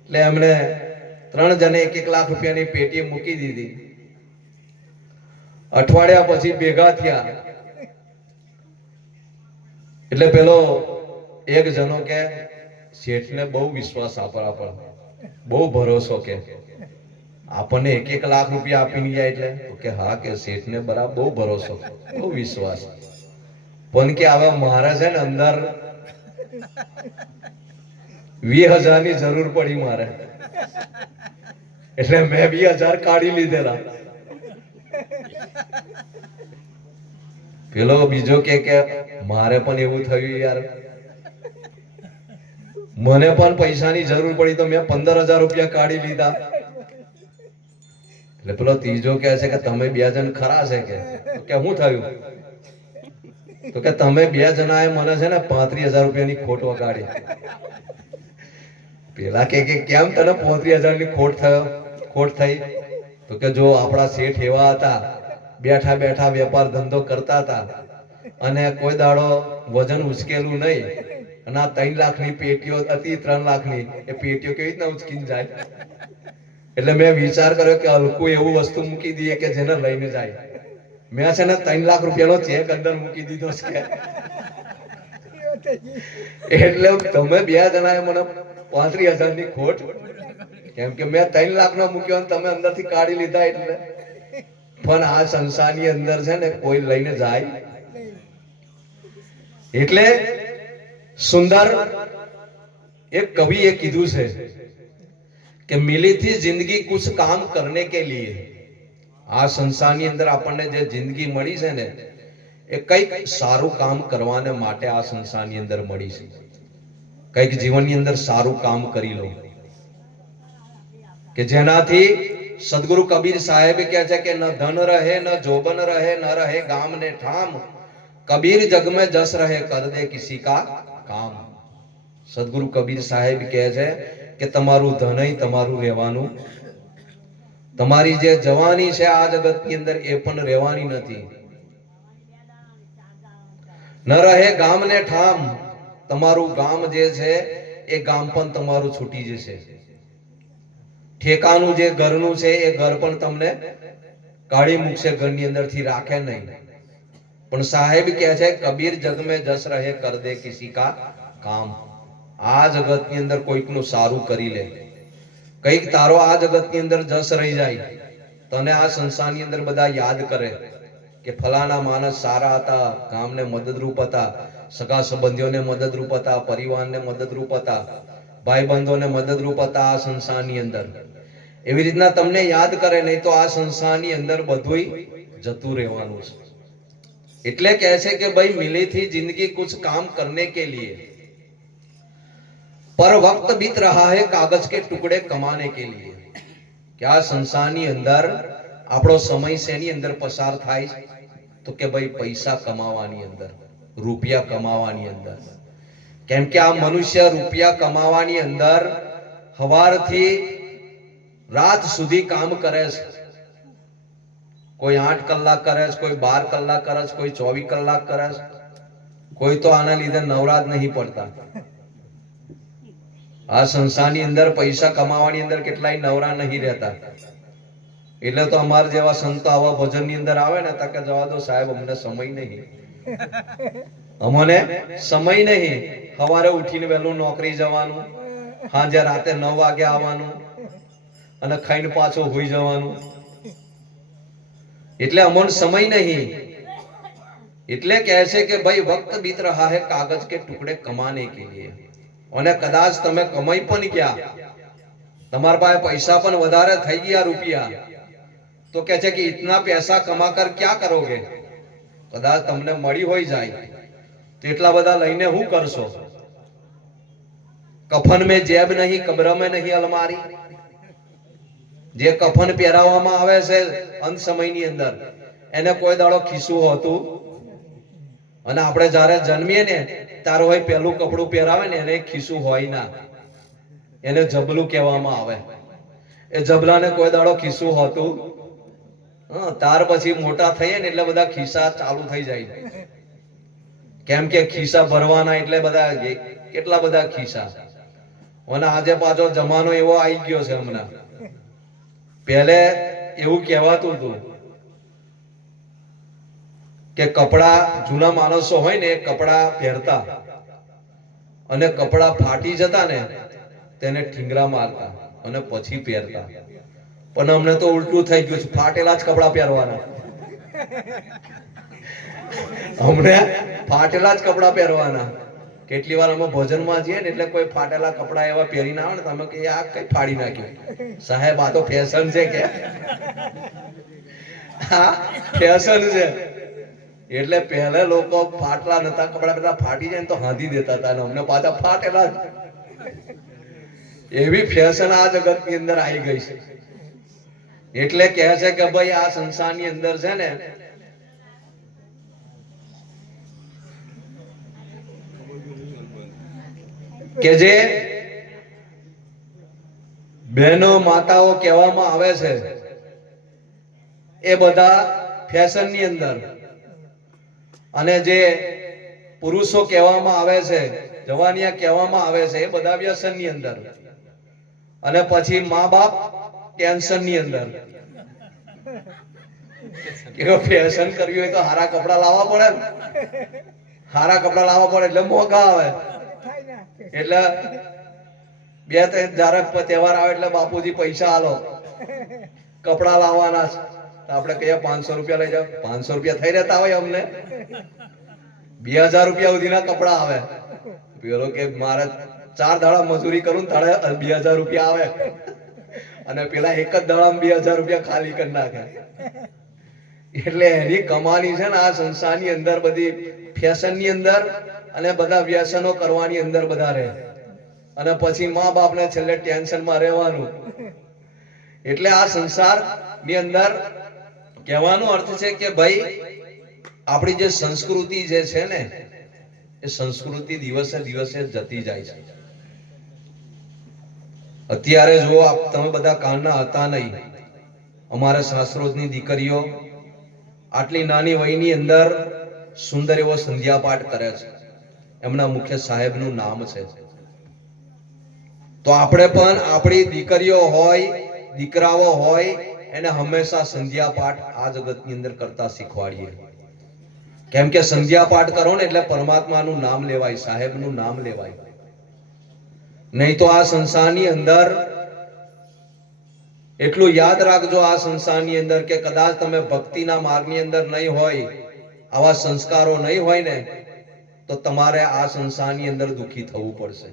એટલે એમણે 3 જણે 1-1 લાખ રૂપિયાની પેટી મૂકી દીધી. અઠવાડિયા પછી ભેગા થયા એટલે પેલો એક જણો કે શેઠને બહુ વિશ્વાસ આપણા, બહુ ભરોસો, કે આપણને 1-1 લાખ રૂપિયા આપીને ગયા એટલે કે હા, કે શેઠને બરાબર બહુ ભરોસો, બહુ વિશ્વાસ. પણ કે હવે મારે છે ને અંદર 20,000 ની જરૂર પડી મારે, એટલે મેં 20,000 કાઢી લીધેલા. પેલો બીજો કે મારે પણ એવું થયું યાર, મને પણ પૈસાની જરૂર પડી તો મેં 15,000 રૂપિયા કાઢી લીધા. એટલે પેલો ત્રીજો કહે છે કે તમે બે જણ ખરા છે કે શું થયું? તો કે તમે બે જણાએ મને છે ને 35,000 રૂપિયાની ખોટ વગાડી. પેલા કે કેમ તને 35,000 ની ખોટ થઈ? તો કે જો આપણા શેઠ એવા હતા, બેઠા બેઠા વેપાર ધંધો કરતા હતા અને કોઈ દાડો વજન ઉચકેલું નહીં, અને આ 3 લાખની પેટીઓ હતી, 3 લાખની, એ પેટીઓ કેવી રીતના ઉચકીને જાય? એટલે મેં વિચાર કર્યો કે હલકું એવું વસ્તુ મૂકી દઈએ કે જેને લઈને જાય. મેં છે ને 3 લાખ રૂપિયાનો ચેક અંદર મૂકી દીધો છે. એટલે તમે બે જણાએ મને 35,000 ની ખોટ, કેમ કે મેં 3 લાખ નો મૂક્યો અને તમે અંદર થી કાઢી લીધા. એટલે પણ આ સંસારની અંદર છે ને કોઈ લઈને જાય. એટલે સુંદર એક કવિએ કીધું છે કે મિલી थी जिंदगी कुछ काम करने के लिए. આ સંસારની અંદર આપણને જે જિંદગી મળી છે ને, એ કઈક સારું કામ કરવાને માટે આ સંસારની અંદર મળી છે. કઈક જીવનની અંદર સારું કામ કરી લો કે જેનાથી સદગુરુ કબીર સાહેબ કહે છે કે ન ધન રહે, ન જોબન રહે, ન રહે ગામ ને ઠામ, કબીર જગ में जस रहे कर दे किसी का काम. સદગુરુ કબીર સાહેબ કહે છે કે તમારું ધનય તમારું રહેવાનું, તમારી જે જવાની છે આ જગતની અંદર એ પણ રહેવાની નથી. ન રહે ગામ ને ઠામ, તમારું ગામ જે છે એ ગામ પણ તમારું છૂટી જશે. ઠેકાનું જે ઘરનું છે એ ઘર પણ તમને કાઢી મૂકશે, ઘરની અંદરથી રાખે નહીં. પણ સાહેબ કહે છે કબીર જગ में जस रहे कर दे किसी का काम. આ જગતની અંદર કોઈકનું સારું કરી લે, કઈક તારો આ જગતની અંદર જસ રહી જાય, તને આ સંસારની અંદર બધા યાદ કરે કે ફલાણા માણસ સારા હતા, ગામને મદદરૂપ હતા, સગા સંબંધીઓને મદદરૂપ હતા, પરિવારને મદદરૂપ હતા, ભાઈબંધોને મદદરૂપ હતા આ સંસારની અંદર. એવી રીતના તમને યાદ કરે, નહીં તો આ સંસારની અંદર બધુંય જતું રહેવાનું છે. એટલે કહે છે કે ભાઈ મિલી थी जिंदगी कुछ काम करने के लिए, पर वक्त बीत रहा है कागज के टुकड़े कमाने के लिए. કે આ સંસારની અંદર આપણો સમય શેની અંદર પસાર થાય? તો કે ભાઈ પૈસા કમાવાની અંદર, રૂપિયા કમાવાની અંદર. કેમ કે આ મનુષ્ય રૂપિયા કમાવાની અંદર સવારથી રાત સુધી કામ કરે છે. કોઈ 8 કલાક કરે છે, કોઈ 12 કલાક કરે છે, કોઈ 24 કલાક કરે છે, કોઈ તો આના લીધે નવરાત નહીં પડતા. આ સંસારની અંદર પૈસા કમાવાની અંદર કેટલાય નવરા નહીં રહેતા. એટલે તો અમાર જેવા સંતો આવા ભજન ની અંદર આવે ને, તો કે જવા દો સાહેબ, અમને સમય નહીં, અમને સમય નહીં. સવારે ઉઠીને વહેલું નોકરી જવાનું, સાંજે રાતે 9 વાગે આવવાનું અને ખાઈને પાછો હોઈ જવાનું. એટલે અમને સમય નહીં. એટલે કહે છે કે ભાઈ વક્ત બીત રહા હૈ કાગજ કે ટુકડે કમાને કે લીએ. અને કદાચ તમે કમાઈ પણ ગયા, તમારા પાસે પૈસા પણ વધારે થઈ ગયા રૂપિયા, તો કહે છે કે ઇતના પૈસા કમાકર ક્યાં કરોગે? કદાચ તમને મળી હોય જાય તો એટલા બધા લઈને શું કરશો? કફન में जेब नहीं, कब्र में नहीं अलमारी. જે કફન પહેરાવવામાં આવે છે અંત સમયની અંદર, એને કોઈ દાડો ખિસ્સું હોતું. અને આપણે જ્યારે જન્મીએ ને ત્યારે હોય પહેલું કપડું પહેરાવે ને એને ખિસ્સું હોય ના, એને જબલું કહેવામાં આવે. એ જબલાને કોઈ દાડો ખિસ્સું હોતું. ત્યાર પછી મોટા થઈએ ને એટલે બધા ખિસ્સા ચાલુ થઈ જાય. કેમ કે ખિસ્સા ભરવાના એટલે બધા કેટલા બધા ખિસ્સા. અને આજે પાછો જમાનો એવો આવી ગયો છે હમણાં. પહેલે એવું કહેવાતું હતું કે કપડા, જૂના માણસો હોય ને કપડા પહેરતા અને કપડા ફાટી જતા ને તેને ઠીંગરા મારતા અને પછી પહેરતા. પણ અમને તો ઉલટું થઈ ગયું છે, ફાટેલા જ કપડા પહેરવાના. અમને ફાટેલા જ કપડા પહેરવાના. કેટલી વાર અમે ભોજનમાં જઈએ ને એટલે કોઈ ફાટેલા કપડા એવા પહેરીને આવે ને, તમે કે આ કઈ ફાડી નાખ્યું? સાહેબ આ તો ફેશન છે કે ફેશન છે. એટલે પહેલા લોકો ફાટલા નતા કપડા બધા ફાટી જાય ને તો હાંધી દેતા હતા, અમને પાછા ફાટેલા જ. એવી ફેશન આ જગત ની અંદર આવી ગઈ છે. એટલે કહે છે કે ભાઈ આ સંસારની અંદર છે ને કે જે બહેનો માતાઓ કહેવામાં આવે છે એ બધા ફેશન ની અંદર, અને જે પુરુષો કહેવામાં આવે છે, જવાનિયા કહેવામાં આવે છે, એ બધા વ્યસન ની અંદર, અને પછી મા બાપ ટેન્શન ની અંદર. કે ફેશન કરવી હોય તો હારા કપડા લાવવા પડે ને, હારા કપડા લાવવા પડે એટલે મોંઘા આવે, એટલે બે ત્રણ જયારે તહેવાર આવે એટલે બાપુજી પૈસા આલો, કપડા લાવવાના છે. આપણે કહીએ 500 રૂપિયા લઈ જાવ, 500 રૂપિયા થઈ રહેતા હોય અમને, 2000 રૂપિયા સુધીના કપડા આવે. પેલો કે મારે 4 દાડા મજૂરી કરું તારે 2000 રૂપિયા આવે, અને પેલા એક જ દાડામાં 2000 રૂપિયા ખાલી કરી નાખે. એટલે એની કમાણી છે ને આ સંસારની અંદર બધી ફેશન ની અંદર અને બધા વ્યસનો કરવાની અંદર બધા રહે, અને પછી મા બાપને છેલ્લે ટેન્શનમાં રહેવાનું. એટલે આ સંસાર ની અંદર કહેવાનો અર્થ છે કે ભાઈ આપણી જે સંસ્કૃતિ જે છે ને એ સંસ્કૃતિ દિવસે દિવસે જતી જાય છે. અત્યારે જો તમે બધા કાનના હતા નહીં, અમારા શાસ્ત્રોની દીકરીઓ આટલી નાની વયની અંદર સુંદર એવો સંધ્યા પાઠ કરે છે. એમના મુખ્ય સાહેબનું નામ છે. તો આપણે પણ આપણી દીકરીઓ હોય દીકરાઓ હોય એને હંમેશા સંધ્યા પાઠ આ જગતની અંદર કરતા શીખવાડીએ. કેમ કે સંધ્યા પાઠ કરો ને એટલે પરમાત્માનું નામ લેવાય, સાહેબનું નામ લેવાય. નહીં તો આ સંસારની અંદર એટલું યાદ રાખજો, આ સંસારની અંદર કે કદાચ તમે ભક્તિના માર્ગની અંદર નહીં હોય, આવા સંસ્કારો નહીં હોય ને તો તમારે આ સંસારની અંદર દુખી થવું પડશે.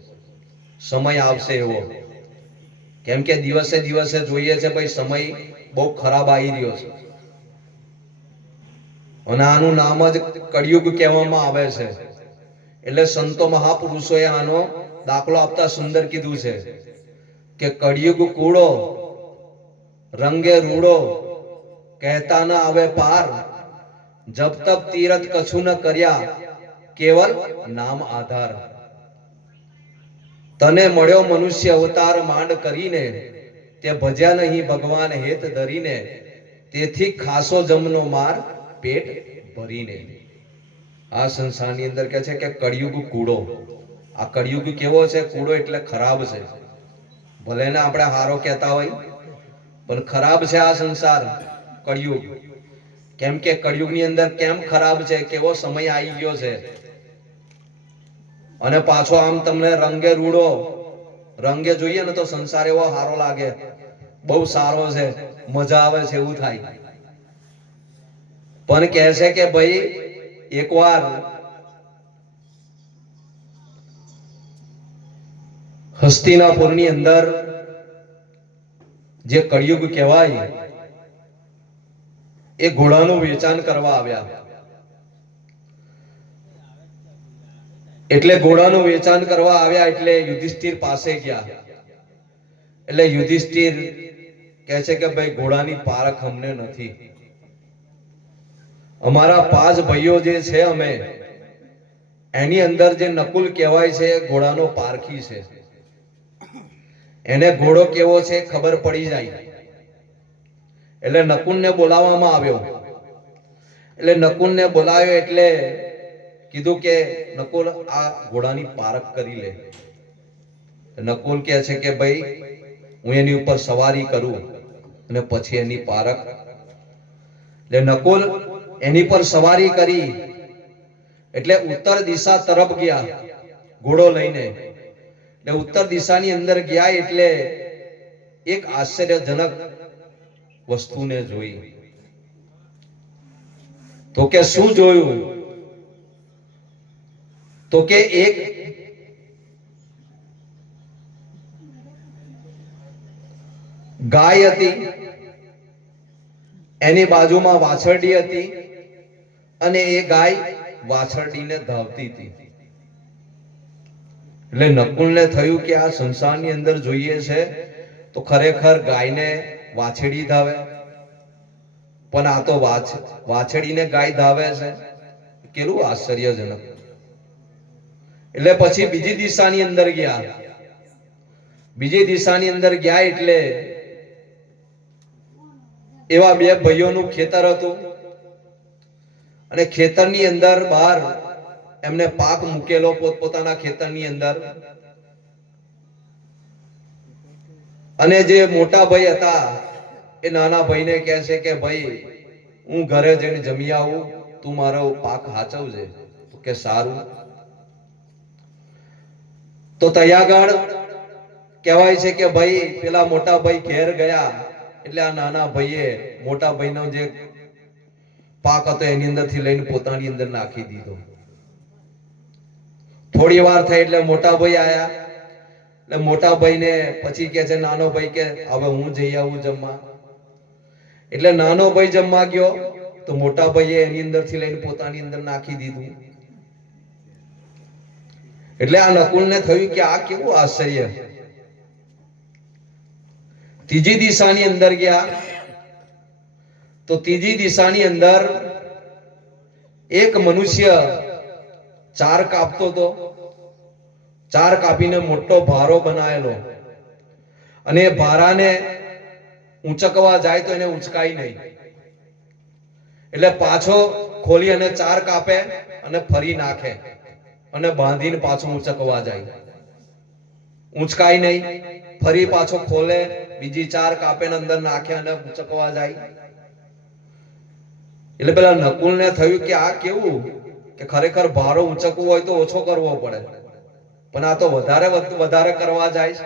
સમય આવશે એવો, કેમ કે દિવસે દિવસે જોઈએ છે ભાઈ સમય બહુ ખરાબ આવી રહ્યો છે, અને આનું નામ જ કળિયુગ કહેવામાં આવે છે. એટલે સંતો મહાપુરુષોએ આનો દાખલો આપતા સુંદર કીધું છે કે કળિયુગ કૂડો રંગે રૂડો કહેતા ન આવે પાર, જબ તબ તીરથ કછું ન કર્યા કેવલ નામ આધાર. તને મળ્યો મનુષ્ય અવતાર માંડ કરીને, તે ભજ્યા નહીં ભગવાન હેત ધરીને, તેથી ખાસો જમનો માર પેટ ભરીને. આ સંસારની અંદર કહે છે કે કળિયુગ કૂડો. આ કળિયુગ કેવો છે? કૂડો એટલે ખરાબ છે. ભલે ને આપણે હારો કહેતા હોય પણ ખરાબ છે આ સંસાર કળિયુગ. કેમ કે કળિયુગની અંદર કેમ ખરાબ છે, કેવો સમય આવી ગયો છે. અને પાછો આમ તમને રંગે રૂડો, રંગે જોઈએ ને તો સંસાર એવો સારો લાગે, બહુ સારો છે, મજા આવે છે એવું થાય. પણ કહે છે કે ભાઈ એકવાર હસ્તિનાપુરની અંદર જે કળિયુગ કહેવાય એ ઘોડાનું વેચાણ કરવા આવ્યા. એટલે ઘોડાનું વેચાણ કરવા આવ્યા એટલે યુધિષ્ઠિર પાસે ગયા. એટલે યુધિષ્ઠિર કહે છે કે ભાઈ ઘોડાની પારખ અમને નથી, અમારા 5 ભાઈઓ જે છે અમે એની અંદર જે નકુલ કહેવાય છે ઘોડાનો પારખી છે, એને ઘોડો કેવો છે ખબર પડી જાય. એટલે નકુલને બોલાવવામાં આવ્યો. એટલે નકુલને બોલાવ્યો એટલે કીધું કે નકુલ આ ઘોડાની પારખ કરી લે. નકુલ કહે છે કે ભાઈ હું એની ઉપર સવારી કરું અને પછી એની પારખ. એટલે નકુલ એની પર સવારી કરી એટલે ઉત્તર દિશા તરફ ગયા ઘોડો લઈને. એટલે ઉત્તર દિશાની અંદર ગયા એટલે એક આશ્ચર્યજનક વસ્તુને જોઈ. તો કે શું જોયું? તો કે એક ગાય હતી, એની બાજુમાં વાછરડી હતી, અને એ ગાય વાછરડીને ધાવતી હતી. એટલે નકુલને થયું કે આ સંસારની અંદર જોઈએ છે તો ખરેખર ગાયને વાછડી ધાવે, પણ આ તો વાછડીને ગાય ધાવે છે. કેટલું આશ્ચર્યજનક. એટલે પછી બીજી દિશાની અંદર ગયા. બીજી દિશાની અંદર ગયા એટલે એવા બે ભાઈઓનું ખેતર હતું અને ખેતરની અંદર બહાર એમને પાક મૂકેલો પોતપોતાના ખેતરની અંદર. અને જે મોટા ભાઈ હતા એ નાના ભાઈને કહે છે કે ભાઈ હું ઘરે જઈને જમી આવું, તું મારો પાક હાચવજે. તો કે સારું. તો તૈયાગળ કહેવાય છે કે ભાઈ પેલા મોટા ભાઈ ઘેર ગયા એટલે આ નાના ભાઈએ મોટા ભાઈનો જે પાક હતો એની અંદરથી લઈને પોતાની અંદર નાખી દીધો. થોડી વાર થઈ એટલે મોટા ભાઈ આયા. એટલે મોટા ભાઈને પછી કે છે નાનો ભાઈ કે હવે હું જઈ આવું જમવા. એટલે નાનો ભાઈ જમવા ગયો તો મોટા ભાઈએ એની અંદરથી લઈને પોતાની અંદર નાખી દીધું. એટલે આ નકુલને થયું કે આ કેવું આશ્ચર્ય. ત્રીજી દિશાની અંદર ગયા તો ત્રીજી દિશાની અંદર એક મનુષ્ય ચાર કાપતો હતો. ચાર કાપીને મોટો ભારો બનાવેલો અને એ ભારાને ઊંચકવા જાય તો એને ઊંચકાય નહીં. એટલે પાછો ખોલી અને ચાર કાપે અને ફરી નાખે અને બાંધીને પાછો ઊંચકવા જાય. ઊંચકાય નહીં, ફરી પાછો ખોલે, બીજી ચાર કાપે ને અંદર નાખે અને ઊંચકવા જાય. એટલે પેલા નકુલને થયું કે આ કેવું કે ખરેખર ભારો ઊંચકવો હોય તો ઓછો કરવો પડે, પણ આ તો વધારે કરવા જાય.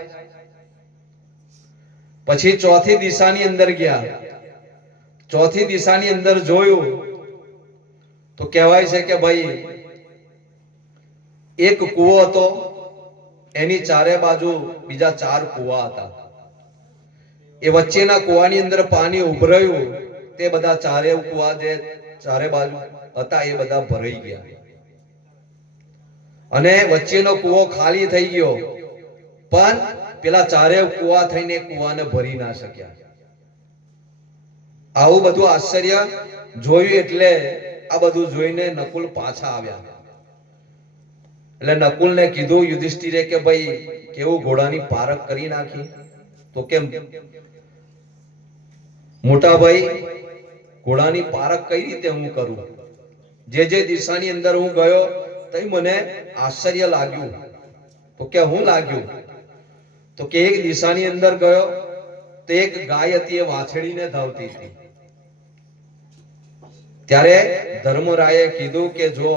પછી ચોથી દિશાની અંદર ગયા. ચોથી દિશાની અંદર જોયું તો કહેવાય છે કે ભાઈ એક કૂવો હતો, એની ચારે બાજુ બીજા ચાર કૂવા હતા. એ વચ્ચેના કૂવાની અંદર પાણી ઉભરાયું, તે બધા ચારે કૂવા જે ચારે બાજુ હતા એ બધા ભરાઈ ગયા અને વચ્ચેનો કૂવો ખાલી થઈ ગયો. પણ પેલા ચારે કૂવા થઈને કૂવાને ભરી ના શક્યા. આવું બધું આશ્ચર્ય જોયું. એટલે આ બધું જોઈને નકુલ પાછા આવ્યા. એટલે નકુલને કીધું યુધિષ્ઠિરે કે ભાઈ કેવું ઘોડાની પારખ કરી નાખી. તો કેમ મોટા ભાઈ ઘોડાની પારખ કઈ રીતે હું કરું? જે દિશાની અંદર હું ગયો તઈ મને આશ્ચર્ય લાગ્યું. તો કે હું લાગ્યું? તો કે એક દિશાની અંદર ગયો તો એક ગાય હતી, એ વાછડીને ધાવતી હતી. ત્યારે ધર્મરાયે કીધું કે જો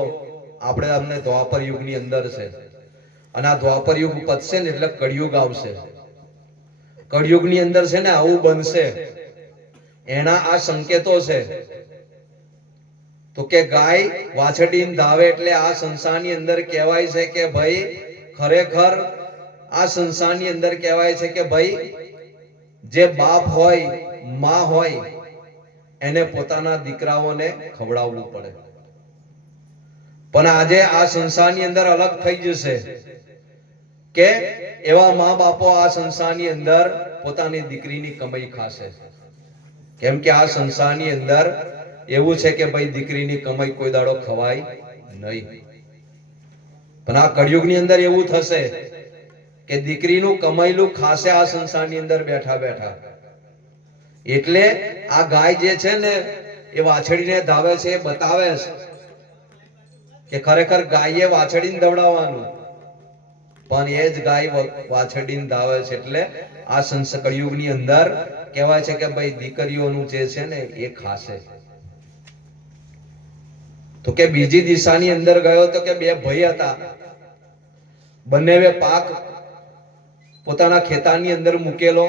આપણે અમને દ્વાપર યુગની અંદર છે અને આ દ્વાપર યુગ પતશે ને એટલે કળિયુગ આવશે. કળિયુગની અંદર છે ને આવું બનશે, એના આ સંકેતો છે. તો કે ગાય વાછડીને ધાવે એટલે આ સંસારની અંદર કહેવાય છે કે ભાઈ ખરેખર આ સંસારની અંદર કહેવાય છે કે ભાઈ જે બાપ હોય, માં હોય, એને પોતાના દીકરાઓને ખવડાવવું પડે. પણ આજે આ સંસારની અંદર અલગ થઈ જશે કે એવા મા બાપો આ સંસારની અંદર પોતાની દીકરીની કમાઈ ખાશે. કેમ કે આ સંસારની અંદર એવું છે કે ભાઈ દીકરીની કમાઈ કોઈ દાડો ખવાય નહીં. પણ આ કળિયુગની અંદર એવું થશે કે દીકરીનું કમાયેલું ખાશે આ સંસારની અંદર બેઠા બેઠા. એટલે આ ગાય જે છે ને એ વાછડીને ધાવે છે, એ બતાવે છે કે ખરેખર ગાયે વાછડીને દવડાવવાનું, પણ એ જ ગાય વાછડીને ધાવે છે. એટલે આ કળિયુગની અંદર કહેવાય છે કે ભાઈ દીકરીઓનું જે છે ને એ ખાશે. તો કે બીજી દિશાની અંદર ગયો તો કે બે ભાઈ હતા, બંનેવે પાક પોતાના ખેતરની અંદર મૂકેલો.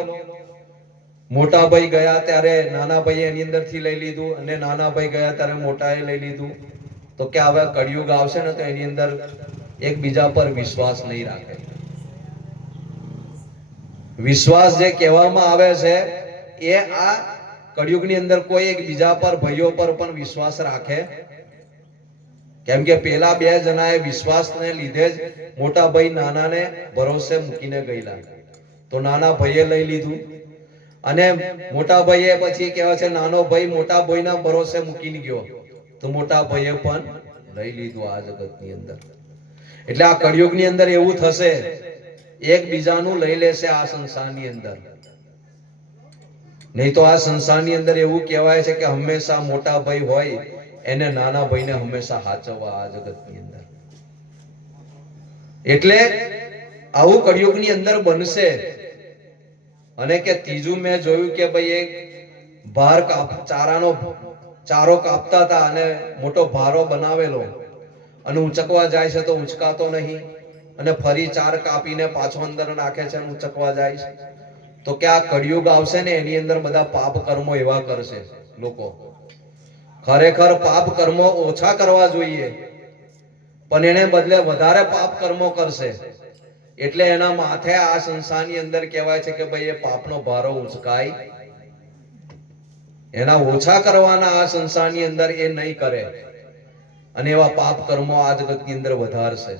મોટા ભાઈ ગયા ત્યારે નાના ભાઈએ એની અંદરથી લઈ લીધું અને નાના ભાઈ ગયા ત્યારે મોટાએ લઈ લીધું. તો કે હવે કળિયુગ આવશે ને તો એની અંદર એકબીજા પર વિશ્વાસ નહીં રાખે. વિશ્વાસ જે કહેવામાં આવે છે એ આ કળિયુગની અંદર કોઈ એકબીજા પર, ભાઈઓ પર પણ વિશ્વાસ રાખે. કેમ કે પેલા બે જણાએ વિશ્વાસને લીધે જ મોટા ભાઈ નાનાને ભરોસે મૂકીને ગયેલા. તો નાના ભાઈએ લઈ લીધું અને મોટા ભાઈએ પછી કહેવાય છે નાનો ભાઈ મોટા ભાઈના ભરોસે મૂકીને ગયો તો મોટા ભાઈએ પણ લઈ લીધું આ જગતની અંદર. એટલે આ કળિયુગની અંદર એવું થશે, એકબીજાનું લઈ લેશે આ સંસારની અંદર. નહીં તો આ સંસારની અંદર એવું કહેવાય છે કે હંમેશા મોટા ભાઈ હોય એને નાના ભાઈને હંમેશા હાચવવા આ જગતની અંદર. એટલે આવું કળિયુગની અંદર બનશે. અને કે ત્રીજું મેં જોયું કે ભાઈ એક ભાર ચારો કાપતા હતા અને મોટો ભારો બનાવેલો અને ઉંચકવા જાય છે તો ઉંચકાતો નહીં અને ફરી ચાર કાપીને પાછો અંદર નાખે છે અને ઉંચકવા જાય છે. તો કે આ કળિયુગ આવશે ને એની અંદર બધા પાપ કર્મો એવા કરશે લોકો. ખરેખર પાપ કર્મો ઓછા કરવા જોઈએ પણ એને બદલે વધારે પાપ કર્મો કરશે. એટલે એના માથે આ સંસારની અંદર કહેવાય છે કે ભાઈ એ પાપનો ભારો ઉંચકાય, એના ઓછા કરવાના આ સંસારની અંદર એ નહીં કરે અને એવા પાપ કર્મો આ જગતની અંદર વધારશે.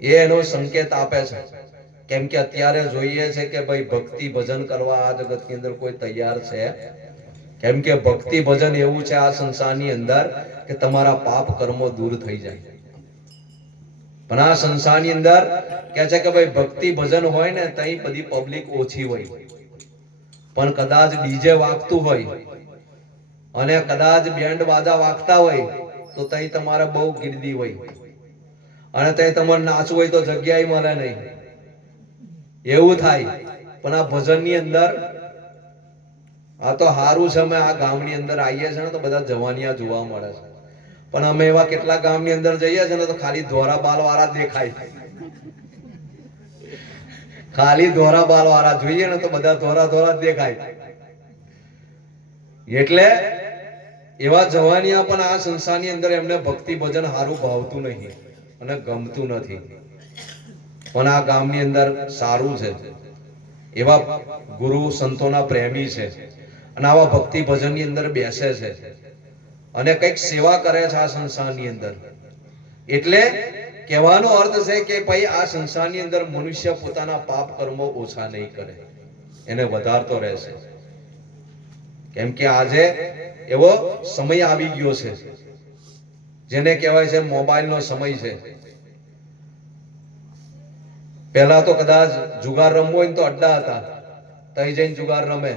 એ એનો સંકેત આપે છે. કેમ કે અત્યારે જોઈએ છે કે ભાઈ ભક્તિ ભજન કરવા આ જગતની અંદર કોઈ તૈયાર છે. કેમ કે ભક્તિ ભજન એવું છે આ સંસારની અંદર કે તમારા પાપ કર્મો દૂર થઈ જાય. પણ આ સંસારની અંદર કહે છે કે ભાઈ ભક્તિ ભજન હોય ને તઈ બધી પબ્લિક ઓછી હોય, પણ કદાચ ડીજે વાગતું હોય અને કદાચ બેન્ડ બાજા વાગતા હોય તો તઈ તમારે બહુ ગીર્દી હોય અને તઈ તમારે નાચવું હોય તો જગ્યાએ મળે નહીં, એવું થાય. પણ આ ભજનની અંદર આ તો સારું છે. અમે આ ગામની અંદર આવીએ છીએ ને તો બધા જવાનિયા જોવા મળે છે, પણ અમે એવા કેટલા ગામની અંદર જઈએ છીએ ને તો ખાલી ધોરા બાલ વાળા દેખાય. ખાલી ધોરા બાલ વાળા જોઈએ ને તો બધા ધોરા દેખાય. એટલે એવા જવાનિયા પણ આ સંસારની અંદર એમને ભક્તિ ભજન સારું ભાવતું નહીં અને ગમતું નથી. પણ આ ગામની અંદર સારું છે, એવા ગુરુ સંતોના પ્રેમી છે અને આવા ભક્તિ ભજનની અંદર બેસે છે અને કઈક સેવા કરે છે આ સંસારની અંદર. એટલે કહેવાનો અર્થ છે કે ભાઈ આ સંસારની અંદર મનુષ્ય પોતાના પાપ કર્મો ઓછા નહીં કરે, એને વધારતો રહેશે. કેમ કે આજે એવો સમય આવી ગયો છે જેને કહેવાય છે મોબાઈલનો સમય છે. પહેલા તો કદાચ જુગાર રમવો હોય તો અડ્ડા હતા, તઈ જઈને જુગાર રમે.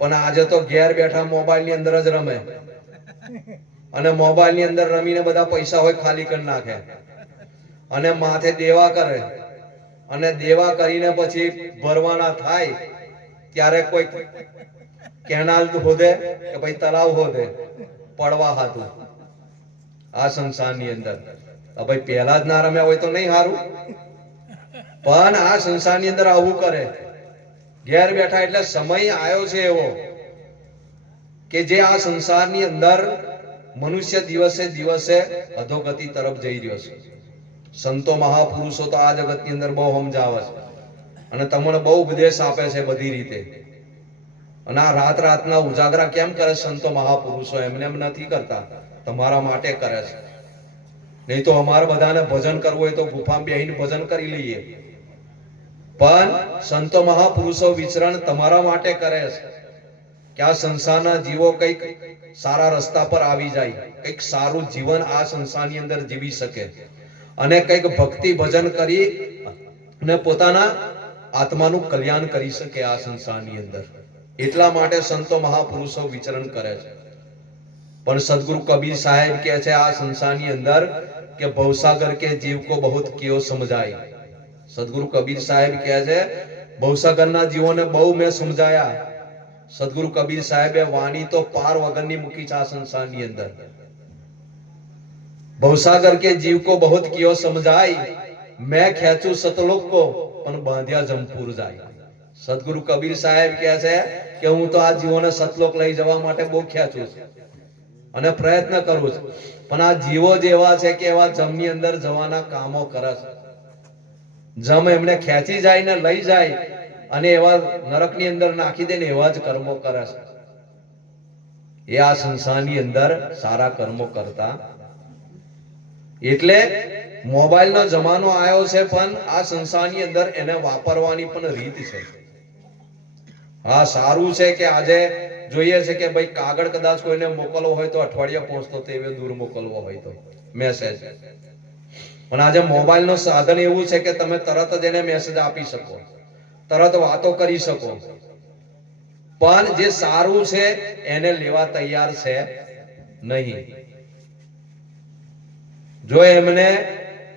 પણ આજે તો ઘેર બેઠા મોબાઈલ ની અંદર જ રમે અને મોબાઈલ ની અંદર રમીને બધા પૈસા હોય ખાલી કરી નાખે અને માથે દેવા કરે અને દેવા કરીને પછી ભરવાના થાય ત્યારે કોઈ કેનાલ હોદે કે ભાઈ તળાવ હોદે પડવા હાથું. આ સંસારની અંદર ભાઈ પહેલા જ ના રમ્યા હોય તો નહીં સારું, પણ આ સંસારની અંદર આવું કરે ઘેર બેઠા. એટલે સમય આવ્યો છે એવો કે જે આ સંસારની અંદર મનુષ્ય દિવસે દિવસે અધોગતિ તરફ જઈ રહ્યો છે. સંતો મહાપુરુષો તો આ જગતની અંદર બહુ સમજાવે છે અને તમને બહુ ઉપદેશ આપે છે બધી રીતે. અને આ રાતના ઉજાગરા કેમ કરે સંતો મહાપુરુષો? એમને એમ નથી કરતા, તમારા માટે કરે છે. નહીં તો અમારે બધાને ભજન કરવું હોય તો ગુફામાં બેહીને ભજન કરી લઈએ, પણ સંતો મહાપુરુષો વિચરણ તમારા માટે કરે છે કે આ સંસારના જીવો કઈક સારા રસ્તા પર આવી જાય, કઈક સારું જીવન આ સંસારની અંદર જીવી શકે અને કઈક ભક્તિ ભજન કરી અને પોતાના આત્માનું કલ્યાણ કરી શકે આ સંસારની અંદર. એટલા માટે સંતો મહાપુરુષો વિચરણ કરે છે. પણ સદગુરુ કબીર સાહેબ કહે છે આ સંસારની અંદર કે ભવસાગર કે જીવ કો બહુત કિયો સમજાય. સદગુરુ કબીર સાહેબ કહે છે ભવસાગરના જીવોને બહુ મેં સમજાયા. સદગુરુ કબીર સાહેબે વાણી તો પાર વગરની મૂકી છે આ સંસારની અંદર. ભવસાગર કે જીવ કો બહુત કિયો સમજાય, મેં ખેંચું સતલોક કો પણ બાંધ્યા જમપુર જાય. સદગુરુ કબીર સાહેબ કહે છે કે હું તો આ જીવોને સતલોક લઈ જવા માટે બહુ ખેંચું છું અને પ્રયત્ન કરું છું, પણ આ જીવો જેવા છે કે એવા જમની અંદર જવાના કામો કરે છે. જમ એમને ખેંચી જાય ને લઈ જાય અને એવા નરકની અંદર નાખી દે ને એવા જ કર્મો કરે છે. એ આ સંસારની અંદર સારા કર્મો કરતા. એટલે મોબાઈલનો જમાનો આવ્યો છે પણ આ સંસારની અંદર એને વાપરવાની પણ રીત છે. હા, સારું છે કે આજે જોઈએ છે કે ભાઈ કાગળ કદાચ કોઈને મોકલવો હોય તો અઠવાડિયા પહોંચતો તે દૂર મોકલવો હોય તો મેસેજ, પણ આજે મોબાઈલ નું સાધન એવું છે કે તમે તરત જ એને મેસેજ આપી શકો, તરત વાતો કરી શકો, પણ જે સારું છે એને લેવા તૈયાર છે નહીં. જો એમને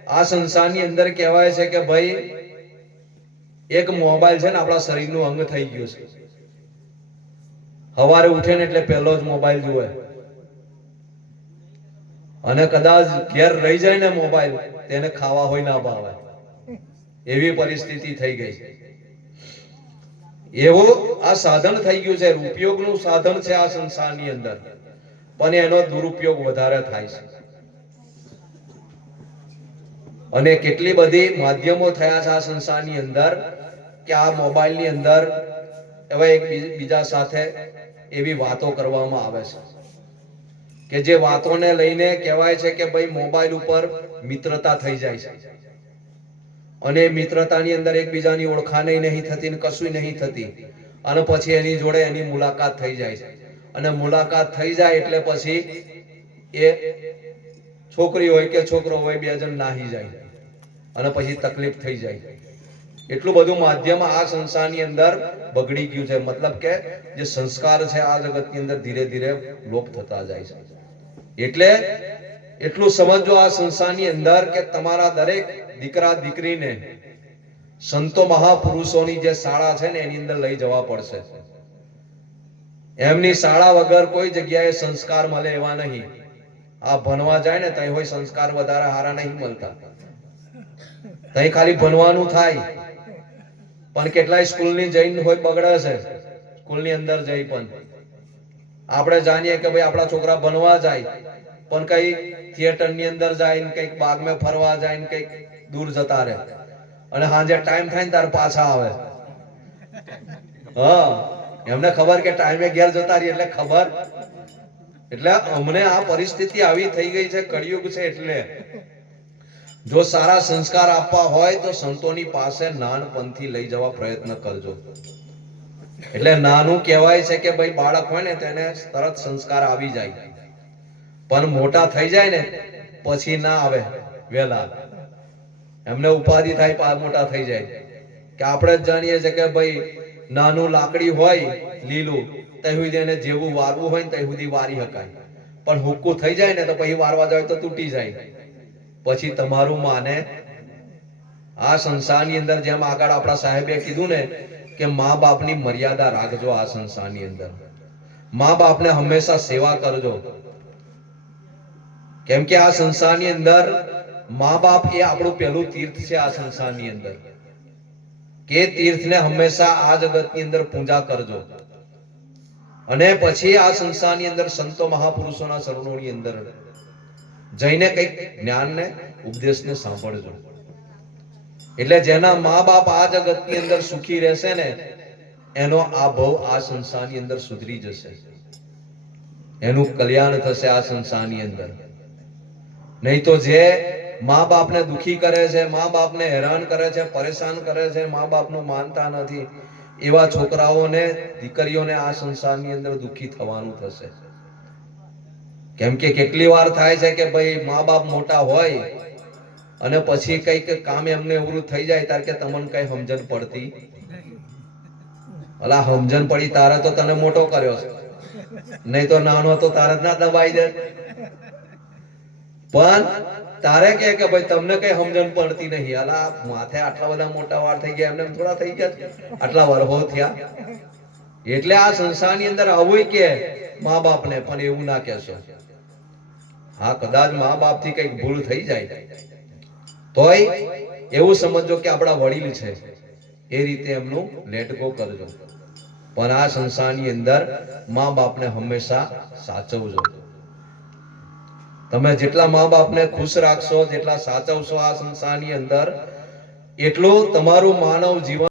આ સંસારની અંદર કહેવાય છે કે ભાઈ એક મોબાઈલ છે ને આપણા શરીરનું અંગ થઈ ગયું છે. સવારે ઉઠે ને એટલે પહેલો જ મોબાઈલ જુએ, અને કદાચ ઘેર રહી જાય ને મોબાઈલ, તેને ખાવા હોય ના ભાવે એવી પરિસ્થિતિ થઈ ગઈ. એવું આ સાધન થઈ ગયું છે, ઉપયોગનું સાધન છે આ સંસારની અંદર, પણ એનો દુરુપયોગ વધારે થાય છે. અને કેટલી બધી માધ્યમો થયા છે આ સંસારની અંદર કે આ મોબાઈલની અંદર એવા એક બીજા સાથે એવી વાતો કરવામાં આવે છે કે જે વાતોને લઈને કહેવાય છે કે ભાઈ મોબાઈલ ઉપર મિત્રતા થઈ જાય છે, અને મિત્રતાની અંદર એકબીજાની ઓળખાણ નહીં થતી ને કશું નહીં થતી, અને પછી એની જોડે એની મુલાકાત થઈ જાય છે, અને મુલાકાત થઈ જાય એટલે પછી એ છોકરી હોય કે છોકરો હોય બે જણ નાહી જાય અને પછી તકલીફ થઈ જાય. એટલું બધું માધ્યમ આ સંસારની અંદર બગડી ગયું છે, મતલબ કે જે સંસ્કાર છે આ જગતની અંદર ધીરે ધીરે લોપ થતા જાય છે. એટલે એટલું સમજો આ સંસારની અંદર કે તમારા દરેક દીકરા દીકરીને સંતો મહાપુરુષોની જે શાળા છે ને એની અંદર લઈ જવા પડશે. એમની શાળા વગર કોઈ જગ્યાએ સંસ્કાર મળે એવા નહીં. આ ભણવા જાય ને ત્યાં હોય સંસ્કાર વધારે હારા નહીં મળતા, ત્યાં ખાલી ભણવાનું થાય, પણ કેટલાય સ્કૂલની જઈને હોય બગડે છે, સ્કૂલની અંદર જઈ પણ આપણે જાણીએ કે ભાઈ આપણા છોકરા ભણવા જાય, પણ કઈ થિયેટરની અંદર જાય ને કઈક બાગમાં ફરવા જાય ને કઈક દૂર જતા રહે, અને સાંજે ટાઈમ થાય ને ત્યારે પાછા આવે. હા, એમને ખબર કે ટાઈમે ઘેર જતા રહી એટલે ખબર. એટલે અમને આ પરિસ્થિતિ આવી થઈ ગઈ છે, કળિયુગ છે. એટલે જો સારા સંસ્કાર આપવા હોય તો સંતોની પાસે નાનપણથી લઈ જવા પ્રયત્ન કરજો. એટલે નાનું કહેવાય છે કે ભાઈ બાળક હોય ને તેને તરત સંસ્કાર આવી જાય, પણ મોટા થઈ જાય ને પછી ના આવે વેલા, એમને ઉપાધિ થાય, મોટા થઈ જાય. કે આપણે જ જાણીએ છીએ કે ભાઈ નાનું લાકડી હોય લીલું, ત્યાં સુધી એને જેવું વારવું હોય ને ત્યાં સુધી વારી શકાય, પણ હુક્કું થઈ જાય ને તો પછી વારવા જાય તો તૂટી જાય, પછી તમારું માને. આ સંસારની અંદર જેમ આગળ આપણા સાહેબે કીધું ને કે મા બાપની મર્યાદા રાખજો. આ સંસારની અંદર મા બાપને હંમેશા સેવા કરજો, કેમ કે આ સંસારની અંદર મા બાપ એ આપણું પહેલું તીર્થ છે. આ સંસારની અંદર કે તીર્થને હંમેશા આ જગતની અંદર પૂજા કરજો, અને પછી આ સંસારની અંદર સંતો મહાપુરુષોના ચરણોની અંદર જઈને કઈક જ્ઞાનને ઉપદેશને સાંભળજો. એટલે જેના મા બાપ આ જગતની અંદર સુખી રહેશે ને એનો આ ભવ આ સંસારની અંદર સુધરી જશે, એનું કલ્યાણ થશે આ સંસારની અંદર. નહીં તો જે મા બાપને દુખી કરે છે, મા બાપને હેરાન કરે છે, પરેશાન કરે છે, મા બાપનું માનતા નથી, એવા છોકરાઓને દીકરીઓને આ સંસારની અંદર દુખી થવાનું થશે. કેમ કે કેટલી વાર થાય છે કે ભાઈ મા બાપ મોટા હોય અને પછી કઈક કામ એમને એવું થઈ જાય ત્યારે કે તમને કઈ સમજણ પડતી, અલા સમજણ પડી તારે તો તને મોટો કર્યો છે, નહીં તો નાનો તો તારે ના દબાઈ દે. પણ તારે કે ભાઈ તમને કઈ સમજણ પડતી નહીં, અલા માથે આટલા બધા મોટા વાર થઈ ગયા, એમને થોડા થઈ ગયા, આટલા વર્ષો થયા. એટલે આ સંસારની અંદર આવું કે મા બાપને પણ એવું ના કહેશો. હા, કદાચ મા બાપ થી કઈક ભૂલ થઈ જાય તોય એવું સમજો કે આપણા વડીલ છે, એ રીતે એમનું લેટ ગો કરજો. પણ આ સંસારની અંદર મા બાપને હંમેશા સાચવજો. તમે જેટલા મા બાપને ખુશ રાખશો, જેટલા સાચવશો આ સંસારની અંદર, એટલું તમારું માનવ જીવન